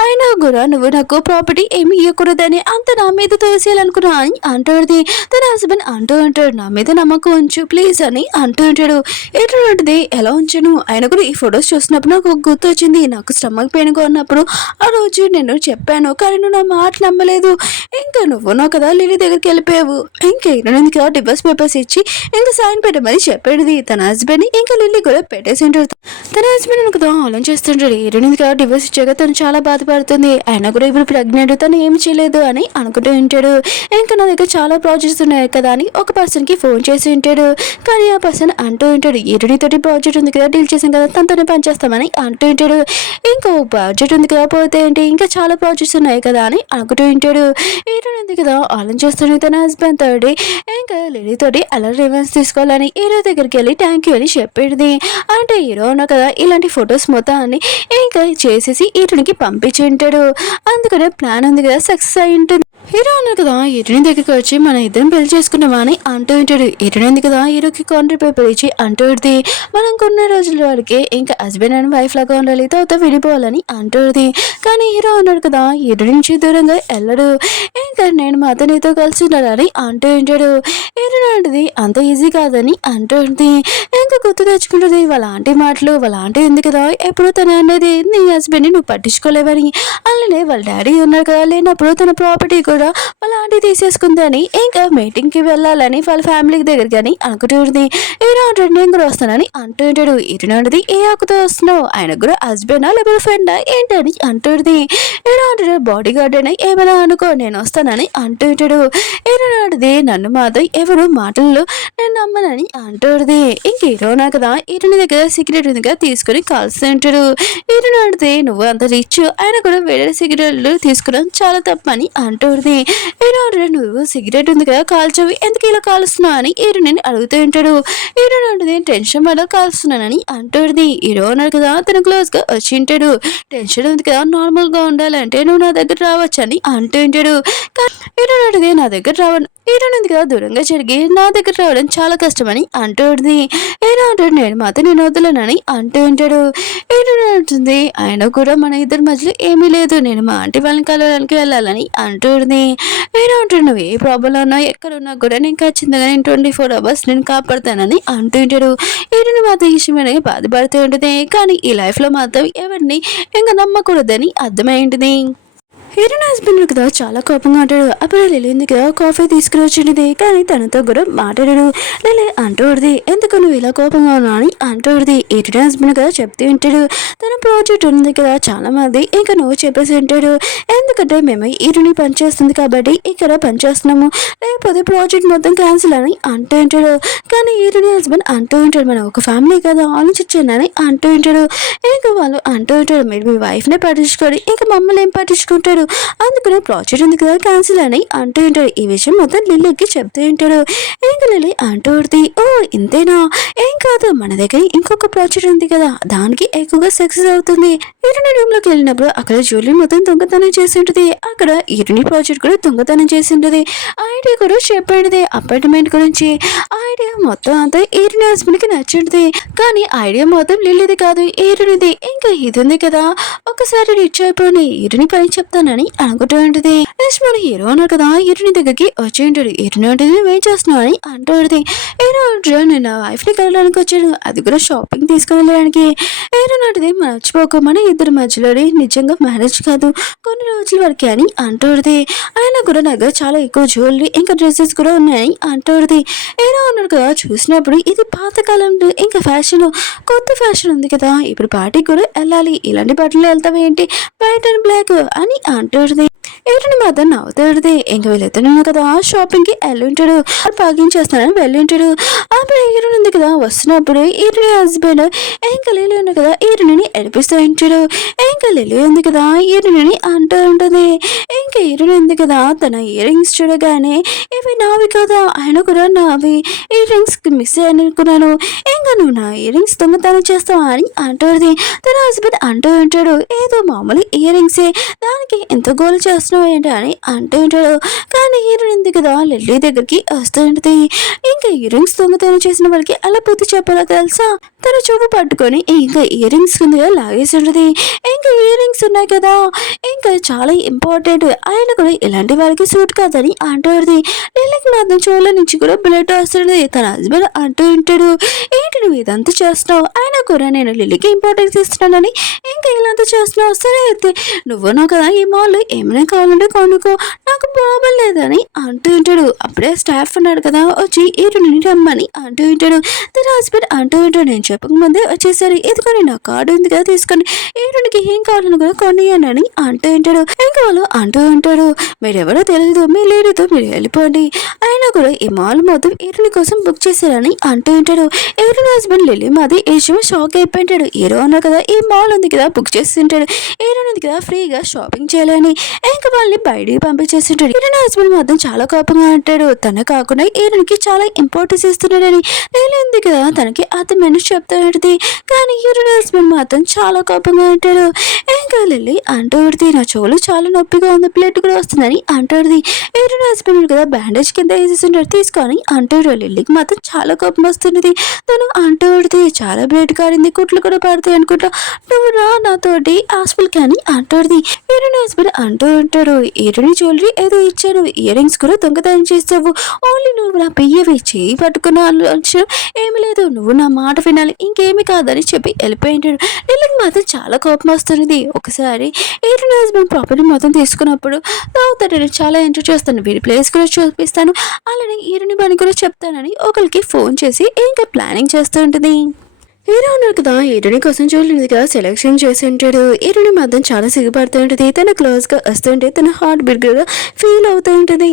అయినా కూడా నువ్వు నాకు ప్రాపర్టీ ఏమి ఇవ్వకూడదని అంత నా మీద తోసేయాలనుకున్నా అని అంటుంది. తన హస్బెండ్ అంటూ ఉంటాడు, నా మీద నమ్మకం ఉంచు ప్లీజ్ అని అంటూ ఉంటాడు. ఎటువంటిది ఎలా ఉంచను, ఆయన కూడా ఈ ఫొటోస్ చూసినప్పుడు నాకు ఒక గుర్తు వచ్చింది, నాకు స్టమక్ పెయిన్గా ఉన్నప్పుడు ఆ రోజు నేను చెప్పాను, కానీ నువ్వు నా మాట నమ్మలేదు. ఇంకా నువ్వు నా కదా లిల్లీ దగ్గరికి వెళ్ళిపోయావు. ఇంకా ఇరవై కదా డివోర్స్ పేపర్స్ ఇచ్చి ఇంకా సైన్ పెట్టమని చెప్పాడు తన హస్బెండ్. ఇంకా లిల్లీ కూడా పెట్టేసి ఉంటాడు. తన హస్బెండ్ కదా ఆలోచన చేస్తుంటాడు, ఇరవై కదా డివోర్స్ ఇచ్చాక తను చాలా బాధపడుతుంది, ఆయన కూడా ఇప్పుడు ప్రెగ్నెంట్, తను ఏమి చేయలేదు అని అనుకుంటూ ఉంటాడు. ఇంకా నా దగ్గర చాలా ప్రాజెక్ట్స్ ఉన్నాయి కదా అని ఒక పర్సన్కి ఫోన్ చేసి ఉంటాడు. కానీ ఆ పర్సన్ అంటూ ఉంటాడు, ఇరవై తోటి ప్రాజెక్ట్ ఉంది కదా డీల్ చేసాం కదా తనతోనే పనిచేస్తామని అంటూ ఉంటాడు. ఇంకా ప్రాజెక్ట్ ఉంది కదా పోతే ఏంటి, ఇంకా చాలా ప్రాజెక్ట్స్ ఉన్నాయి కదా అని అనుకుంటూ ఉంటాడు. హీరో ఉంది కదా ఆలోచన చేస్తాడు తన హస్బెండ్ తోటి. ఇంకా లిల్లీ తోటి అలా రివెన్స్ తీసుకోవాలని హీరో దగ్గరికి వెళ్ళి థ్యాంక్ యూ అని చెప్పేది. అంటే హీరో ఉన్నా కదా ఇలాంటి ఫొటోస్ మొత్తాన్ని ఇంకా చేసేసి హీరోనికి పంపించి ఉంటాడు. అందుకనే ప్లాన్ ఉంది కదా సక్సెస్ అయి ఉంటుంది. హీరో ఉన్నారు కదా హీరోయిన్ దగ్గరికి వచ్చి మన ఇద్దరం పెళ్లి చేసుకున్నామా అని అంటూ ఉంటాడు. హీరోయిన్ ఉంది కదా హీరోకి కాంట్రాక్ట్ పేపర్ ఇచ్చి అంటూ ఉంటుంది, మనం కొన్ని రోజుల వరకు ఇంకా హస్బెండ్ అండ్ వైఫ్ లాగా ఉండాలి, తర్వాత విడిపోవాలని అంటుంది. కానీ హీరో ఉన్నాడు కదా హీరోయిన్ నుంచి దూరంగా వెళ్ళడు. ఇంకా నేను మా అతనితో కలిసి ఉండాలని అంటూ ఉంటాడు. హీరోయిన్ అంటది అంత ఈజీ కాదని అంటుంది. ఇంకా గుర్తు తెచ్చుకుంటుంది వాళ్ళ ఆంటీ మాటలు. వాళ్ళ ఆంటీ ఉంది కదా ఎప్పుడు తను అనేది నీ హస్బెండ్ని నువ్వు పట్టించుకోలేవని, అలానే వాళ్ళ డాడీ ఉన్నారు కదా లేనప్పుడు తన ప్రాపర్టీ కూడా వాళ్ళ ఆంటీ తీసేసుకుందని ఇంకా మీటింగ్కి వెళ్ళాలని వాళ్ళ ఫ్యామిలీ దగ్గరికి అని అనుకుంటుంది. హీరో అంటాడు నేను కూడా వస్తానని అంటూ ఉంటాడు. హీరోయిన్ అంటది ఏ ఆకుతో వస్తున్నావు, ఆయన కూడా హస్బెండా లేకపోతే ఫ్రెండా ఏంటని అంటుంది. హీరో అంటాడు బాడీ గార్డ్ అని ఏమైనా అనుకో నేను వస్తానని అంటూ ఉంటాడు. హీరోయిన్ అంటది నన్ను మాత్రం ఎవరు మాటల్లో నేను నమ్మనని అంటుంది. ఇంక హీరోనా కదా హీరోని దగ్గర సిగరెట్ ఉందిగా తీసుకుని కాల్స్తూ ఉంటాడు. హీరోయిన్ అంటది నువ్వు అంత రిచ్, ఆయన కూడా వేరే సిగరెట్లు తీసుకున్నాం చాలా తప్పని అంటుంది. హీరో నువ్వు సిగరెట్ ఉంది కదా కాల్చవి ఎందుకు ఇలా కాలుస్తున్నావు అని హీరోని అడుగుతూ ఉంటాడు. హీరో అంటది టెన్షన్ వల్ల కాల్స్తున్నానని అంటుంది. హీరో అన్నాడు కదా తన క్లోజ్ గా వచ్చి ఉంటాడు. టెన్షన్ ఉంది కదా నార్మల్ గా ఉండాలంటే నువ్వు నా దగ్గర రావచ్చని అంటూ ఉంటాడు. హీరో అంటది నా దగ్గర రావడం హీరో ఉంది కదా దూరంగా జరిగి నా దగ్గర రావడం చాలా కష్టమని అంటుంది. హీరో అంటాడు నేను మాత్రం నేను వదలనని అంటూ ఉంటాడు. హీరో అంటుంది ఆయన కూడా మన ఇద్దరి మధ్యలో ఏమీ లేదు, నేను మా ఆంటీ వాళ్ళని కలవడానికి వెళ్ళాలని అంటుంది. హీరో అంటాడు నువ్వు ఏ ప్రాబ్లం ఉన్నా ఎక్కడ ఉన్నా కూడా నేను ఖచ్చితంగా నేను 24 hours నేను కాపాడుతానని అంటూ ఉంటాడు. హీరోని మాత్రం ఈ విషయమే బాధపడుతూ ఉంటుంది. కానీ ఈ లైఫ్లో మాత్రం ఎవరిని ఇంకా నమ్మకూడదని అర్థమైంటుంది. హీరోయిన్ హస్బెండ్ కదా చాలా కోపంగా అంటాడు. అప్పుడు లిల్లీ ఉంది కదా కాఫీ తీసుకురొచ్చింది, కానీ తనతో కూడా మాట్లాడాడు. లిల్లీ అంటూడిది ఎందుకు నువ్వు ఇలా కోపంగా ఉన్నావు అని అంటూడిది. హీరోయిన్ హస్బెండ్ కదా చెప్తూ ఉంటాడు తన ప్రాజెక్ట్ ఉంది కదా చాలా మంది ఇంకా నువ్వు చెప్పేసి ఉంటాడు, ఎందుకంటే మేము హీరోని పనిచేస్తుంది కాబట్టి ఇక్కడ పనిచేస్తున్నాము, లేకపోతే ప్రాజెక్ట్ మొత్తం క్యాన్సిల్ అని అంటూ ఉంటాడు. కానీ హీరోయిన్ హస్బెండ్ అంటూ ఉంటాడు మనం ఒక ఫ్యామిలీ కదా ఆలోచించానని అంటూ ఉంటాడు. ఇంకా వాళ్ళు అంటూ ఉంటాడు మీరు మీ వైఫ్నే పట్టించుకోండి ఇంకా మమ్మల్ని ఏం పట్టించుకుంటారు, ఉంటాడు. అందుకనే ప్రాజెక్ట్ ఉంది కదా క్యాన్సిల్ అని అంటూ ఉంటాడు. ఈ విషయం మొత్తం లిల్లీకి చెప్తూ ఉంటాడు. ఇంకా లిల్లీ అంటూ ఉంటుంది, ఓ ఇంతేనా, ఏం కాదు, మన దగ్గర ఇంకొక ప్రాజెక్ట్ ఉంది కదా, దానికి ఎక్కువగా సక్సెస్ అవుతుంది. ఇరుని రూమ్ లోకి వెళ్ళినప్పుడు అక్కడ జ్యువెలరీ మొత్తం దొంగతనం చేసి ఉంటుంది. అక్కడ ఇరుని ప్రాజెక్ట్ కూడా దొంగతనం చేసి ఉంటుంది. ఐడియా కూడా చెప్పేది అపార్ట్మెంట్ గురించి. ఐడియా మొత్తం అంతా ఈరుని హస్బెండ్ కి నచ్చింది. కానీ ఐడియా మొత్తం లిల్లీది కాదు, ఈరునిది. ఇంకా ఇది ఉంది కదా, ఒకసారి రిచ్ అయిపోయి ఈరుని పని చెప్తానని అనుకుంటూ ఉంటుంది. నెక్స్ట్ మన హీరో అన్నారు కదా, ఈరుని దగ్గరికి వచ్చి ఉంటాడు. ఈరుని అంటే ఏం చేస్తున్నావు అని అంటూ ఉంటుంది. ఈరోజు నేను నా వైఫ్ ని కలవడానికి వచ్చాను, అది కూడా షాపింగ్ తీసుకుని వెళ్ళడానికి. ఏరోనాటిది మర్చిపోక మన ఇద్దరి మధ్యలోనే నిజంగా మ్యారేజ్ కాదు, కొన్ని రోజుల వరకే అని అంటూడది. ఆయన కూడా నా దగ్గర చాలా ఎక్కువ జ్యువెలరీ ఇంకా డ్రెస్సెస్ కూడా ఉన్నాయని అంటూడది. ఏదో అన్నాడు కదా, చూసినప్పుడు ఇది పాతకాలంలో ఇంకా ఫ్యాషన్, కొత్త ఫ్యాషన్ ఉంది కదా, ఇప్పుడు పార్టీకి కూడా వెళ్ళాలి, ఇలాంటి బట్టలు వెళ్తావేంటి, వైట్ అండ్ బ్లాక్ అని అంటూడది. ఏరుని మాత్రం నవ్వుతాడుది. ఇంక వీళ్ళెత్తున్నాను కదా షాపింగ్ కి వెళ్ళి ఉంటాడు, పాగించేస్తానని వెళ్ళి ఉంటాడు. అప్పుడు ఈరుని ఉంది కదా, వస్తున్నప్పుడు ఈరుని హస్బెండ్ ఇంకా లిల్లీ ఉంది కదా ఈరుని ఎడిపిస్తూ ఉంటాడు. ఇంకా లిల్లీ ఉంది కదా ఈరుని అంటూ ఉంటుంది. ఇంకా ఈరుని ఉంది కదా, తన ఇయర్ రింగ్స్ చూడగానే ఇవి నావి కదా, ఆయన కూడా నావి, ఇయర్ రింగ్స్ మిస్ అనుకున్నాను, ఇంకా నువ్వు నా ఇయర్ రింగ్స్ దొంగతనం చేస్తావా అని అంటుంది. తన హస్బెండ్ అంటూ ఉంటాడు, ఏదో మామూలు ఇయర్ రింగ్సే, దానికి ఎంత గోల్ చేస్తున్నావు ఏంటి అని అంటూ ఉంటాడు. కానీ హీరోయిన్ ఉంది కదా లిల్లీ దగ్గరికి వస్తూ ఉంటుంది. ఇంకా ఇయర్ రింగ్స్ దొంగతనం చేసిన వాళ్ళకి అలా పూర్తి చెప్పాలో తెలుసా, తన చూపు పట్టుకొని ఇంకా ఇయర్ రింగ్స్ కిందగా లాగేసి ఉంటుంది. ఇంకా ఇయర్ రింగ్స్ ఉన్నాయి కదా, ఇంకా చాలా ఇంపార్టెంట్, ఆయన కూడా ఇలాంటి వాళ్ళకి సూట్ కాదని అంటుంది. లిల్లీకి మాత్రం చోళ్ళ నుంచి కూడా బ్లడ్ వస్తుంది. తన హస్బెండ్ అంటూ ఉంటాడు, ఏంటి నువ్వు ఇదంతా చేస్తున్నావు, ఆయన కూడా నేను లిల్లీకి ఇంపార్టెన్స్ ఇస్తున్నానని ఇంకా ఇలాంతా చేస్తున్నావు, సరే అయితే నువ్వు కదా ఈ మాల్ ఏమైనా కావాలంటే కొనుక్కో, నాకు ప్రాబ్లం లేదని అంటూ ఉంటాడు. అప్పుడే స్టాఫ్ ఉన్నాడు కదా వచ్చి ఈరుని రమ్మని అంటూ ఉంటాడు. తన హస్బెండ్ అంటూ ఉంటాడు, నేను చెప్పకముందే వచ్చేసరి ఇదికొని నా కార్డు ఉంది కదా తీసుకొని ఈరునికి ఏం కావాలని కూడా కొనియండి అని అంటూ ఉంటాడు. ఇంకా వాళ్ళు అంటూ ఉంటాడు, మీరెవరో తెలియదు, మీ లేడీతో మీరు వెళ్ళిపోండి, అయినా కూడా ఈ మాల్ మొత్తం ఈరుని కోసం బుక్ చేశారని అంటూ ఉంటాడు. ఈరుని హస్బెండ్ లిల్లీ మాది ఈ విషయం షాక్ అయిపోయింటాడు. హీరో అన్నారు కదా ఈ మాల్ ఉంది కదా బుక్ చేస్తుంటాడు, హీరోయిన్ ఉంది కదా ఫ్రీగా షాపింగ్ చేయాలని ఇంకా వాళ్ళని బయటికి పంపించేస్తుంటాడు. హీరోయిన్ హస్బెండ్ మాత్రం చాలా కోపంగా అంటాడు, తన కాకుండా హీరోయిన్కి చాలా ఇంపార్టెన్స్ ఇస్తున్నాడని. లిల్లీ ఉంది కదా తనకి అర్థమని చెప్తూ ఉంటుంది. కానీ హీరోయిన్ హస్బెండ్ మాత్రం చాలా కోపంగా అంటాడు. ఇంకా లిల్లీ అంటూ ఉంటుంది, నా చెవులు చాలా నొప్పిగా ఉంది, బ్లడ్ కూడా వస్తుందని అంటుంది. హీరోయిన్ హస్బెండ్ కదా బ్యాండేజ్ కింద వేసేస్తుంటాడు, తీసుకొని అంటాడు. లిల్లీకి మాత్రం చాలా కోపం వస్తున్నది. తను అంటూ ఉంటుంది, చాలా బ్లడ్ కారింది, కుట్లు కూడా పడతాయి అనుకుంటా, నువ్వు రా నాతోటి హాస్పిటల్కి అని అంటుంది. హీరోయిన్ హస్బెండ్ అంటూ ఉంటాడు, హీరోయిన్ జ్యువెలరీ ఏదో ఇచ్చాడు, ఇయర్ రింగ్స్ కూడా దొంగతనం చేసావు, ఓన్లీ నువ్వు నా పెయ్యవి చేయి పట్టుకున్న ఏమి లేదు, నువ్వు నా మాట వినాలి, ఇంకేమి కాదని చెప్పి వెళ్ళిపోయింటాడు. లిల్లీకి మాత్రం చాలా కోపం వస్తున్నది. ఒకసారి హీరోయిన్ హస్బెండ్ ప్రాపర్టీ మొత్తం తీసుకున్నప్పుడు తాగుతాడని చాలా ఎంజాయ్ చేస్తాను, వీడి ప్లేస్ కూడా చూపిస్తాను, అలానే హీరోయిన్ పని కూడా చెప్తానని ఒకరికి ఫోన్ చేసి ఇంకా ప్లానింగ్ చేస్తూ ఉంటుంది. హీరో ఉన్నారు కదా హీరోని కోసం జ్యువెలరీ కదా సెలెక్షన్ చేసి ఉంటాడు. హీరోని మాత్రం చాలా సిగ్గుపడుతూ ఉంటుంది. తన క్లోజ్గా వస్తుంటే తన హార్ట్ బీట్ గా ఫీల్ అవుతూ ఉంటుంది.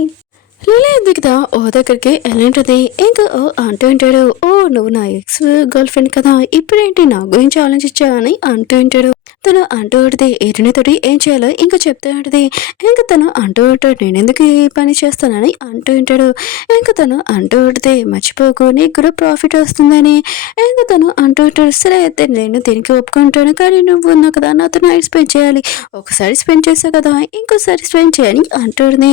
లిల్లీ ఉంది కదా ఓ దగ్గరికి వెళ్ళింటుంది. ఇంకా ఓ అంటూ ఉంటాడు, ఓ నువ్వు నా ఎక్స్ గర్ల్ ఫ్రెండ్ కదా, ఇప్పుడేంటి నా గురించి ఆలోచించావు అని అంటూ ఉంటాడు. తను అంటూ ఉంటుంది, హీరోనితోటి ఏం చేయాలో ఇంకా చెప్తూ ఉంటుంది. ఇంకా తను అంటూ ఉంటాడు, నేను ఎందుకు ఈ పని చేస్తానని అంటూ ఉంటాడు. ఇంకా తను అంటూ ఉంటుంది, మర్చిపోకు నీకు కూడా ప్రాఫిట్ వస్తుందని. ఇంకా తను అంటూ ఉంటాడు, సరే అయితే నేను దీనికి ఒప్పుకుంటాను, కానీ నువ్వు ఉన్నావు కదా నాతో నైట్ స్పెండ్ చేయాలి, ఒకసారి స్పెండ్ చేసావు కదా ఇంకోసారి స్పెండ్ చేయని అంటుంది.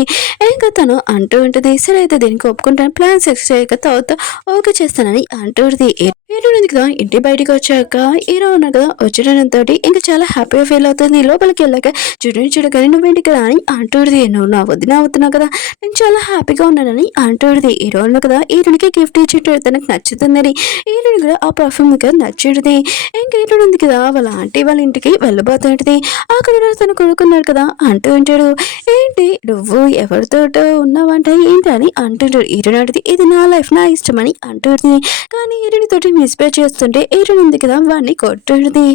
ఇంకా తను అంటూ ఉంటుంది, సరే అయితే దీనికి ఒప్పుకుంటాను, ప్లాన్ సెక్స్ చేయక తర్వాత ఓకే చేస్తానని అంటుంది. హీరో ఉంది కదా ఇంటి బయటకు వచ్చాక హీరో ఉన్నా కదా వచ్చడంతో ఇంకా చాలా హ్యాపీగా ఫీల్ అవుతుంది. లోపలికి వెళ్ళాక చూడగానే నువ్వేంటి కదా అని అంటుంది. నువ్వు నా వదిన అవుతున్నావు కదా, నేను చాలా హ్యాపీగా ఉన్నానని అంటుంది. హీరో ఉన్నా కదా హీరోనికి గిఫ్ట్ ఇచ్చేటప్పుడు తనకు నచ్చుతుందని హీరోని కూడా ఆ పర్ఫ్యూమ్ కదా నచ్చుతుంది. ఇంకా హీరో ఉంది కదా వాళ్ళ ఆంటీ వాళ్ళ ఇంటికి వెళ్ళబోతుంటది. అక్కడ తను కొనుక్కున్నాడు కదా అంటూ ఉంటాడు, ఏంటి నువ్వు ఎవరితోటో ఉన్నావంట ఏంటి అని అంటుంటాడు. హీరోని అడిగితే ఇది నా లైఫ్ నా ఇష్టం అని అంటుంది. కానీ హీరోని తోటి మిస్బిహేవ్ చేస్తుంటే హీరోయిన్ ఉంది కదా వాడిని కొట్టుడిది.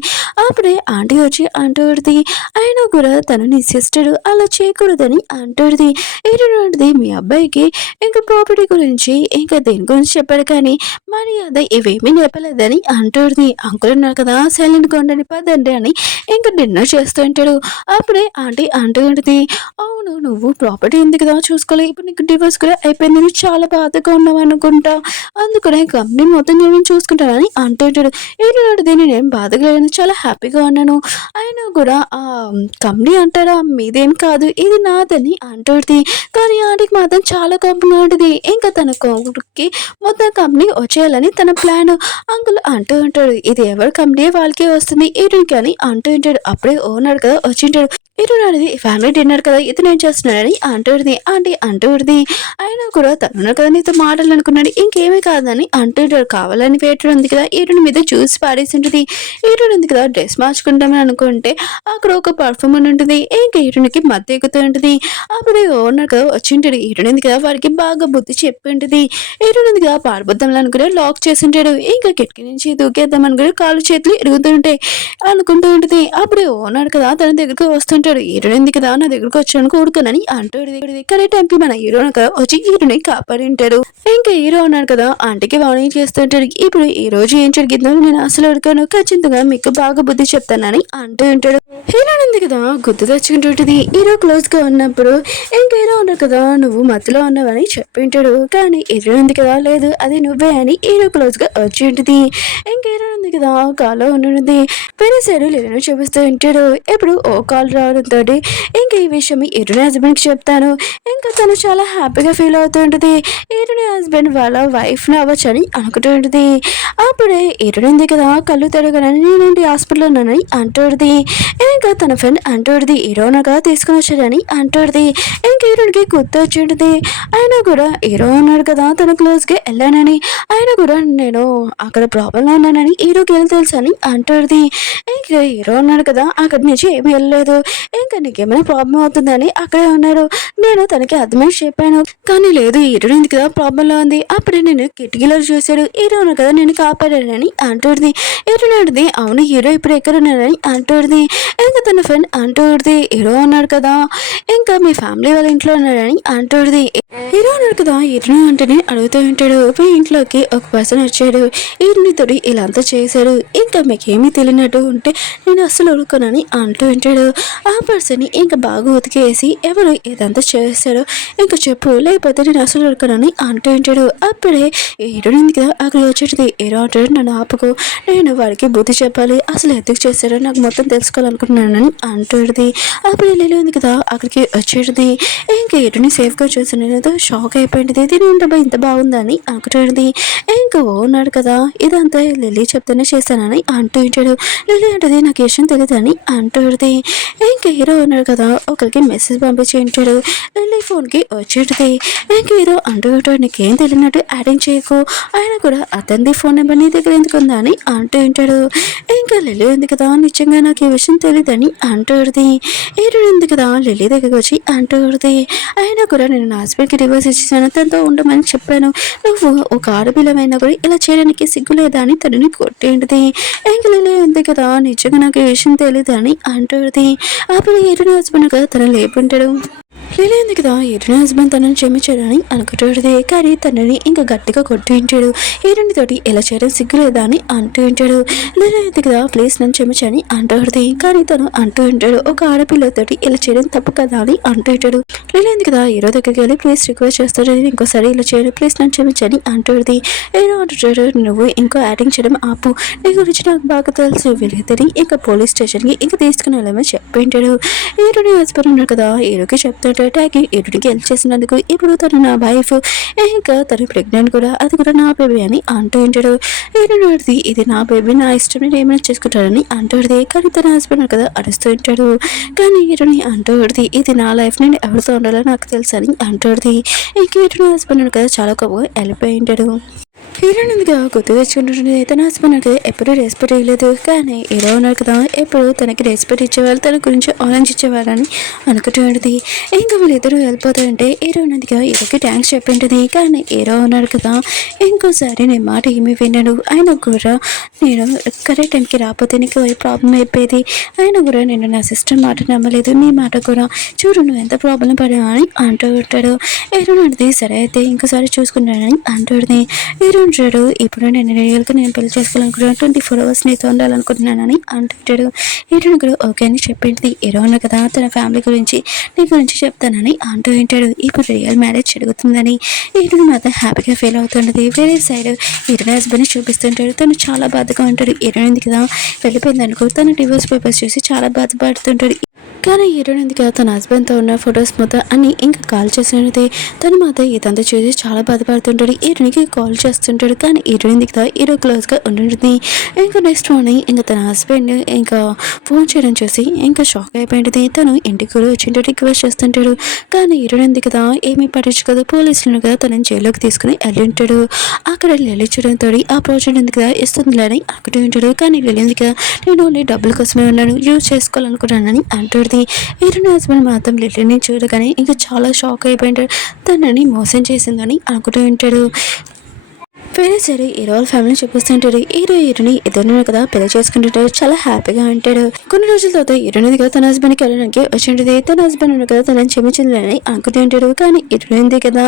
అప్పుడే ఆంటీ వచ్చి అంటూడిది, అయినా కూడా తను నీ సిస్టర్ అలా చేయకూడదని అంటూడిది. హీరోయిన్ మీ అబ్బాయికి ఇంకా ప్రాపర్టీ గురించి ఇంకా దేని గురించి చెప్పాడు కానీ మర్యాద ఇవేమీ నేపలేదని అంటూడిది. అంకుల్ ఉన్నారు కదా సైలెంట్గా ఉండని పదండి అని ఇంకా డిన్నర్ చేస్తూ ఉంటాడు. అప్పుడే ఆంటీ అంటూ ఉంటుంది, అవును నువ్వు ప్రాపర్టీ ఉంది కదా చూసుకోవాలి, ఇప్పుడు నీకు డివోర్స్ కూడా అయిపోయింది, నువ్వు చాలా బాధగా ఉన్నావు అనుకుంటా, అందుకనే కంపెనీ మొత్తం నేను చూసుకుంటానని అంటూ ఉంటాడు. ఏంటంటే నేనేం బాధగా లేను, చాలా హ్యాపీగా ఉన్నాను, అయినా కూడా ఆ కంపెనీ అంటారా మీదేం కాదు ఇది నాదని అంటుంది. కానీ ఆడికి మాత్రం చాలా కంపెనీ ఉంటుంది, ఇంకా తన కొడుక్కి మొత్తం కంపెనీ వచ్చేయాలని తన ప్లాన్. అంకుల్ అంటూ ఉంటాడు, ఇది ఎవరి కంపెనీ వాళ్ళకే వస్తుంది ఈయనకి అని అంటూ ఉంటాడు. అప్పుడే ఓనర్ కదా వచ్చింటాడు. ఇరుడు అనేది ఫ్యామిలీ డిన్నర్ కదా ఇతను ఏం చేస్తున్నాడని అంటూడిది. ఆంటీ అంటూడిది, అయినా కూడా తను కదా నీతో మాట్లాడాలనుకున్నాడు, ఇంకేమీ కాదని అంటుంటాడు. కావాలని వేటర్ ఉంది కదా ఈరుని మీద చూసి పాడేసి ఉంటుంది. ఈరుడు ఉంది కదా డ్రెస్ మార్చుకుంటామని అనుకుంటే అక్కడ ఒక పర్ఫ్యూమ్ ఉంటుంది, ఇంకా ఈరునికి మధ్య ఎక్కుతూ ఉంటుంది. అప్పుడు ఓనర్ కదా వచ్చింటాడు. ఈరునింది కదా వాడికి బాగా బుద్ధి చెప్పి ఉంటుంది. ఈరునింది కదా పారిపోద్దాం అనుకుని లాక్ చేసి ఉంటాడు. ఇంకా కిటికీ నుంచి దూకేద్దాం అనుకుని కాళ్ళు చేతులు ఇరుగుతూ ఉంటాయి అనుకుంటూ ఉంటుంది. అప్పుడు ఓనర్ కదా తన దగ్గరకు వస్తుంటాడు. హీరోయిన్ కదా నా దగ్గరకు వచ్చాను కోరుకునని అంటాడు. కానీ టైంకి మన హీరో వచ్చి హీరోని కాపాడింటాడు. ఇంకా హీరో ఉన్నారు కదా ఆంటీకి వార్నింగ్ చేస్తుంటాడు. ఇప్పుడు ఈ రోజు ఏం జరిగిందో నేను అసలు అడుగుతాను, ఖచ్చితంగా మీకు బాగా బుద్ధి చెప్తానని అంటూ ఉంటాడు. హీరోయిన్ ఉంది కదా గుర్తు తెచ్చుకుంటుంటది. హీరో క్లోజ్ గా ఉన్నప్పుడు ఇంకా హీరో ఉన్నారు కదా నువ్వు మధ్యలో ఉన్నావని చెప్పింటాడు. కానీ హీరో ఉంది కదా లేదు అది నువ్వే అని హీరో క్లోజ్ గా వచ్చి ఉంటుంది. ఇంకా హీరో ఉంది కదా కాల్లో ఉంటుంది. వేరే సైడ్ లేను చూపిస్తూ ఉంటాడు. ఇప్పుడు ఓ కాల్ రావడంతో ఇంకా ఈ విషయం హీరోని హస్బెండ్కి చెప్తాను. ఇంకా తను చాలా హ్యాపీగా ఫీల్ అవుతూ ఉంటుంది. హీరోని హస్బెండ్ వాళ్ళ వైఫ్ని అవ్వచ్చని అనుకుంటూ ఉంటుంది. అప్పుడే హీరోయిన్ కదా కళ్ళు తిరగనని నేనండి హాస్పిటల్లో ఉన్నానని అంటుంది. ఇంకా తన ఫ్రెండ్ అంటుంది హీరోనగా తీసుకుని వచ్చాడని అంటుంది. ఇంకా హీరోయిన్కి గుర్తు వచ్చి ఉంటుంది. అయినా కూడా హీరో ఉన్నాడు కదా తన క్లోజ్గా వెళ్ళానని, అయినా కూడా నేను అక్కడ ప్రాబ్లంలో ఉన్నానని హీరోకి వెళ్ళి తెలుసు అని అంటుంది. ఇంకా హీరో ఉన్నాడు కదా అక్కడి నుంచి ఏమి వెళ్ళలేదు, ఇంకా నీకేమైనా ప్రాబ్లం అవుతుందని అక్కడే ఉన్నారు. నేను తనకి అర్థమై చెప్పాను కానీ లేదు హీరోయిన్ కదా ప్రాబ్లంలో ఉంది. అప్పుడే నేను కిటికీలో చూశాడు హీరో ఉన్నాడు కదా నేను కాపాడానని అంటుంది. హీరోయిన్ అవును హీరో ఇప్పుడు ఎక్కడ ఉన్నాడని అంటుంది. ఇంకా తన ఫ్రెండ్ అంటుంది హీరో ఉన్నాడు కదా ఇంకా మీ ఫ్యామిలీ వాళ్ళ ఇంట్లో ఉన్నాడని అంటుంది. హీరో ఉన్నాడు కదా హీరో అంటేనే అడుగుతూ ఉంటాడు. మీ ఇంట్లోకి ఒక పర్సన్ వచ్చాడు, హీరోనితో ఇలా అంతా చేశాడు, ఇంకా మీకేమీ తెలియనట్టు ఉంటే నేను అస్సలు అడుగుకోనని అంటూ ఉంటాడు. ఆ పర్సన్ ఇంకా బాగా ఉతికేసి ఎవరు ఏదంతా చేస్తాడో ఇంకా చెప్పు లేకపోతే నేను అసలు అడుగుకోనని అంటూ ఉంటాడు. అప్పుడే హీరోయిన్ కదా అక్కడ వచ్చేది. హీరో అంటాడు నన్ను ఆపుకో, నేను వాడికి బుద్ధి చెప్పాలి, అసలు ఎందుకు చేస్తాడో నాకు మొత్తం తెలుసుకోవాలనుకుంటున్నానని అంటుంది. అప్పుడు లిలీ ఉంది కదా అక్కడికి వచ్చేది. ఇంకా హీరోని సేఫ్గా చూసి నేను షాక్ అయిపోయింది, దీని ఉండబా ఇంత బాగుందని అనుకుంటుంది. ఇంకా ఉన్నాడు కదా ఇదంతా లిలీ చెప్తూనే చేస్తానని అంటూ ఉంటాడు. లిలీ అంటది నాకు విషయం తెలియదని అంటుంది. ఇంకా హీరో ఉన్నాడు కదా ఒకరికి మెసేజ్ పంపించి ఉంటాడు. లిలీ ఫోన్కి వచ్చేది. ఇంకా హీరో అంటూ ఉంటాడు నీకేం తెలియనట్టు యాడింగ్ చేయకు, ఆయన కూడా అతనిది ఫోన్ నెంబర్ నీ దగ్గర ఎందుకు ఉందా అని అంటూ ఉంటాడు. ఇంకా లిలీ ఉంది కదా నిజంగా నాకు ఈ విషయం తెలియదని అంటుంది. హీరో ఉంది కదా లిలీ దగ్గరికి వచ్చి అంటుంది అయినా కూడా నేను నా హస్బెండ్కి డివోర్స్ ఇచ్చేసాను, తనతో ఉండమని చెప్పాను, నువ్వు ఒక ఆడపిల్లమైనా కూడా ఇలా చేయడానికి సిగ్గు లేదా అని తనని కొట్టేంటిది. ఇంకా లిలీ ఉంది కదా నిజంగా నాకు ఈ విషయం తెలియదు అని అంటుంది. అప్పుడు హీరోని హస్బెండ్ కదా తను లేపుంటాడు. లిలీ ఉంది కదా హీరోని హస్బెండ్ తనని క్షమించాడని అనుకుంటుంది. కానీ తనని ఇంకా గట్టిగా కొట్టి ఉంటాడు. హీరోని తోటి ఎలా చేయడం సిగ్గు లేదా అని అంటూ ఉంటాడు. లిలీ ఉంది కదా ప్లీజ్ నన్ను క్షమించని అంటుంది. కానీ తను అంటూ ఉంటాడు ఒక ఆడపిల్లతోటి ఇలా చేయడం తప్పు కదా అని అంటూ ఉంటాడు. లిలీ ఉంది కదా హీరో దగ్గరికి వెళ్ళి ప్లీజ్ రిక్వెస్ట్ చేస్తాడు ఇంకోసారి ఇలా చేయడం ప్లీజ్ నన్ను క్షమించని అంటుంది. హీరో అంటాడు నువ్వు ఇంకో యాక్టింగ్ చేయడం ఆపు, నీ గురించి నాకు బాగా తెలుసు, వీళ్ళిద్దరి ఇంకా పోలీస్ స్టేషన్కి ఇంకా తీసుకుని వెళ్ళమని చెప్పింటాడు. హీరోని హస్బెండ్ ఉన్నాడు కదా హీరోకి చెప్తాడు ట్యాగి హీరోకి హెల్ప్ చేసినందుకు ఇప్పుడు తను నా వైఫ్, ఇంకా తను ప్రెగ్నెంట్ కూడా, అది కూడా నా బేబీ అని అంటూ ఉంటాడు. హీరోని ఇది నా బేబీ నా ఇష్టం నేను ఏమైనా చేసుకుంటాడని అంటుంది. కానీ తన హస్బెండ్ కదా అరుస్తూ ఉంటాడు. కానీ హీరోని అంటుంది ఇది నా లైఫ్ నేను ఎవరితో ఉండాలో నాకు తెలుసు అని అంటుంది. ఇంక హీరోని హస్బెండ్ కదా చాలా గొప్పగా వెళ్ళిపోయి ఉంటాడు. హీరోయిన్గా గుర్తు తెచ్చుకుంటుంటుంది. తన హస్బెండ్కి ఎప్పుడు రెస్పెక్ట్ ఇవ్వలేదు, కానీ హీరో ఉన్నారు కదా ఎప్పుడు తనకి రెస్పెక్ట్ ఇచ్చేవాళ్ళు, తన గురించి ఆలోచించేవాళ్ళని అనుకుంటూ ఉంటుంది. ఇంకా వాళ్ళిద్దరూ వెళ్ళిపోతారంటే హీరోయిన్గా హీరోకి థ్యాంక్స్ చెప్పింటుంది. కానీ హీరో ఉన్నారు కదా, ఇంకోసారి నేను మాట ఏమీ విన్నాడు, ఆయన కూడా నేను కరెక్ట్ టైంకి రాకపోతే నీకు ప్రాబ్లం అయిపోయేది, ఆయన కూడా నేను నా సిస్టర్ మాట నమ్మలేదు, నీ మాట కూడా చూడు నువ్వు ఎంత ప్రాబ్లం పడావు అని అంటూ ఉంటాడు. హీరోయిన్ అంటే సరే అయితే ఇంకోసారి చూసుకుంటానని అంటుంది. హీరోయిన్ ఇప్పుడు నేను రియల్గా నేను పెళ్లి చేసుకోవాలనుకుంటున్నాను, 24 hours నీతో ఉండాలనుకుంటున్నానని అంటుంటాడు. హీరోయిన్ కూడా ఓకే అని చెప్పింది. హీరోయిన్ కదా తన ఫ్యామిలీ గురించి నీ గురించి చెప్తానని అంటూ ఉంటాడు. ఇప్పుడు రియల్ మ్యారేజ్ జరుగుతుందని హీరోయిన్ మాత్రం హ్యాపీగా ఫీల్ అవుతుంటుంది. వేరే సైడ్ హీరోయిన్ హస్బెండ్ చూపిస్తుంటాడు. తను చాలా బాధగా ఉంటాడు. హీరోయిన్ కదా వెళ్ళిపోయింది అనుకో, తను డివోర్స్ పేపర్స్ చూసి చాలా బాధపడుతుంటాడు. కానీ హీరోయిన్ ఎందుకు తన హస్బెండ్తో ఉన్న ఫొటోస్ మొత్తం అన్ని ఇంకా కాల్ చేసినది. తను మాత్రం ఇదంతా చూసి చాలా బాధపడుతుంటాడు. హీరోయిన్కి కాల్ చేస్తుంటాడు. కానీ హీరోయిన్ దిగుతా హీరో క్లోజ్గా ఉంటుంది. ఇంకా నెక్స్ట్ మార్నింగ్ ఇంకా తన హస్బెండ్ ఇంకా ఫోన్ చేయడం చూసి ఇంకా షాక్ అయిపోయింది. తను ఇంటికి కూడా వచ్చింటే రిక్వెస్ట్ చేస్తుంటాడు. కానీ హీరోయిన్ దిగుతా ఏమీ పట్టించుకోదు. పోలీసులను కదా తనని జైల్లోకి తీసుకుని వెళ్ళి ఉంటాడు. అక్కడ లలించడంతో ఆ ప్రాజెక్ట్ ఎందుకు ఇస్తుందిలే అని అనుకుంటూ ఉంటాడు. కానీ లలిందిగా నేను ఓన్లీ డబ్బుల కోసమే ఉన్నాను, యూజ్ చేసుకోవాలనుకున్నానని అంటాడు. హీరోయిన్ హస్బెండ్ మాత్రం లిల్లీని చూడగానే ఇంకా చాలా షాక్ అయిపోయింటాడు. తనని మోసం చేసిందని అనుకుంటూ ఉంటాడు. వేరే సరే హీరో వాళ్ళ ఫ్యామిలీ చూపిస్తుంటాడు. హీరోని ఇద్దరు కదా పెళ్లి చేసుకుంటుంటాడు. చాలా హ్యాపీగా ఉంటాడు. కొన్ని రోజుల తర్వాత హీరోయిన్ కదా తన హస్బెండ్కి వెళ్ళడానికి వచ్చింటుంది. తన హస్బెండ్ కదా తనని క్షమించిందని అనుకుంటూ ఉంటాడు. కానీ హీరోయిన్ కదా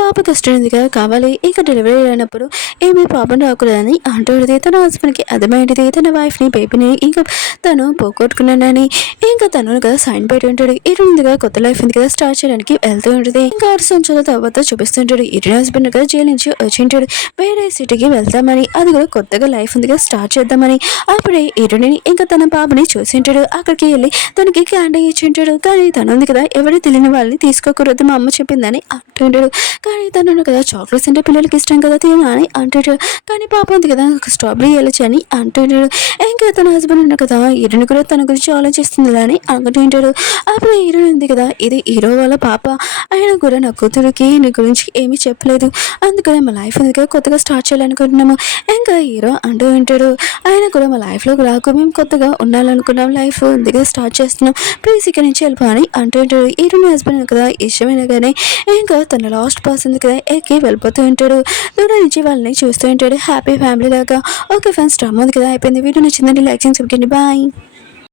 పాప కష్టం కదా కావాలి, ఇంకా డెలివరీ అయినప్పుడు ఏమీ ప్రాబ్లం రాకూడదని అంటుంది. తన హస్బెండ్కి అర్థమైంది తన వైఫ్ని బేబీని ఇంకా తను పోగొట్టుకున్నానని. ఇంకా తను కదా సైన్ పెట్టి ఉంటాడు. హీరోయిన్ కదా కొత్త లైఫ్ ఉంది కదా స్టార్ట్ చేయడానికి వెళ్తూ ఉంటుంది. ఇంకా 6 సంవత్సరాల తర్వాత చూపిస్తుంటాడు. హీరోయిన్ హస్బెండ్ కదా జైలు నుంచి వచ్చింటాడు. వేరే సిటీకి వెళ్తామని, అది కూడా కొత్తగా లైఫ్ ఉందిగా స్టార్ట్ చేద్దామని. అప్పుడే హీరోని ఇంకా తన బాబుని చూసింటాడు. అక్కడికి వెళ్ళి తనకి క్యాండీ ఇచ్చింటాడు. కానీ తను ఉంది కదా ఎవరు తెలియని వాళ్ళని తీసుకోకూడదు మా అమ్మ చెప్పిందని అంటుంటాడు. కానీ తను కదా చాక్లెట్స్ అంటే పిల్లలకి ఇష్టం కదా తినని అంటాడు. కానీ పాప ఉంది కదా స్ట్రాబెరీ వెళ్ళొచ్చు అని అంటుంటాడు. ఇంకా తన హస్బెండ్ ఉన్న కదా హీరోని కూడా తన గురించి ఆలోచిస్తుంది అని అనుకుంటుంటాడు. అప్పుడు హీరోయిన్ ఉంది కదా ఇది హీరో వాళ్ళ పాప, ఆయన కూడా నా కూతురికి నీ గురించి ఏమీ చెప్పలేదు, అందుకనే మా లైఫ్ ఉంది కొత్తగా స్టార్ట్ చేయాలనుకుంటున్నాము. ఇంకా హీరో అంటూ ఉంటాడు ఆయన కూడా మా లైఫ్లోకి రాకు, మేము కొత్తగా ఉండాలనుకున్నాం, లైఫ్ దగ్గర స్టార్ట్ చేస్తున్నాం, ప్లీజ్ ఇక్కడ నుంచి వెళ్ళిపో అని అంటూ ఉంటాడు. హీరోని హస్బెండ్ కదా ఇష్టమైన కానీ ఇంకా తన లాస్ట్ పర్సన్ కదా ఎక్కి వెళ్ళిపోతూ ఉంటాడు. దూరం నుంచి వాళ్ళని చూస్తూ ఉంటాడు హ్యాపీ ఫ్యామిలీ లాగా. ఓకే ఫ్రెండ్స్ డ్రామా ఉంది కదా అయిపోయింది. వీడియో నచ్చిందండి, లైక్ చేయండి, బాయ్.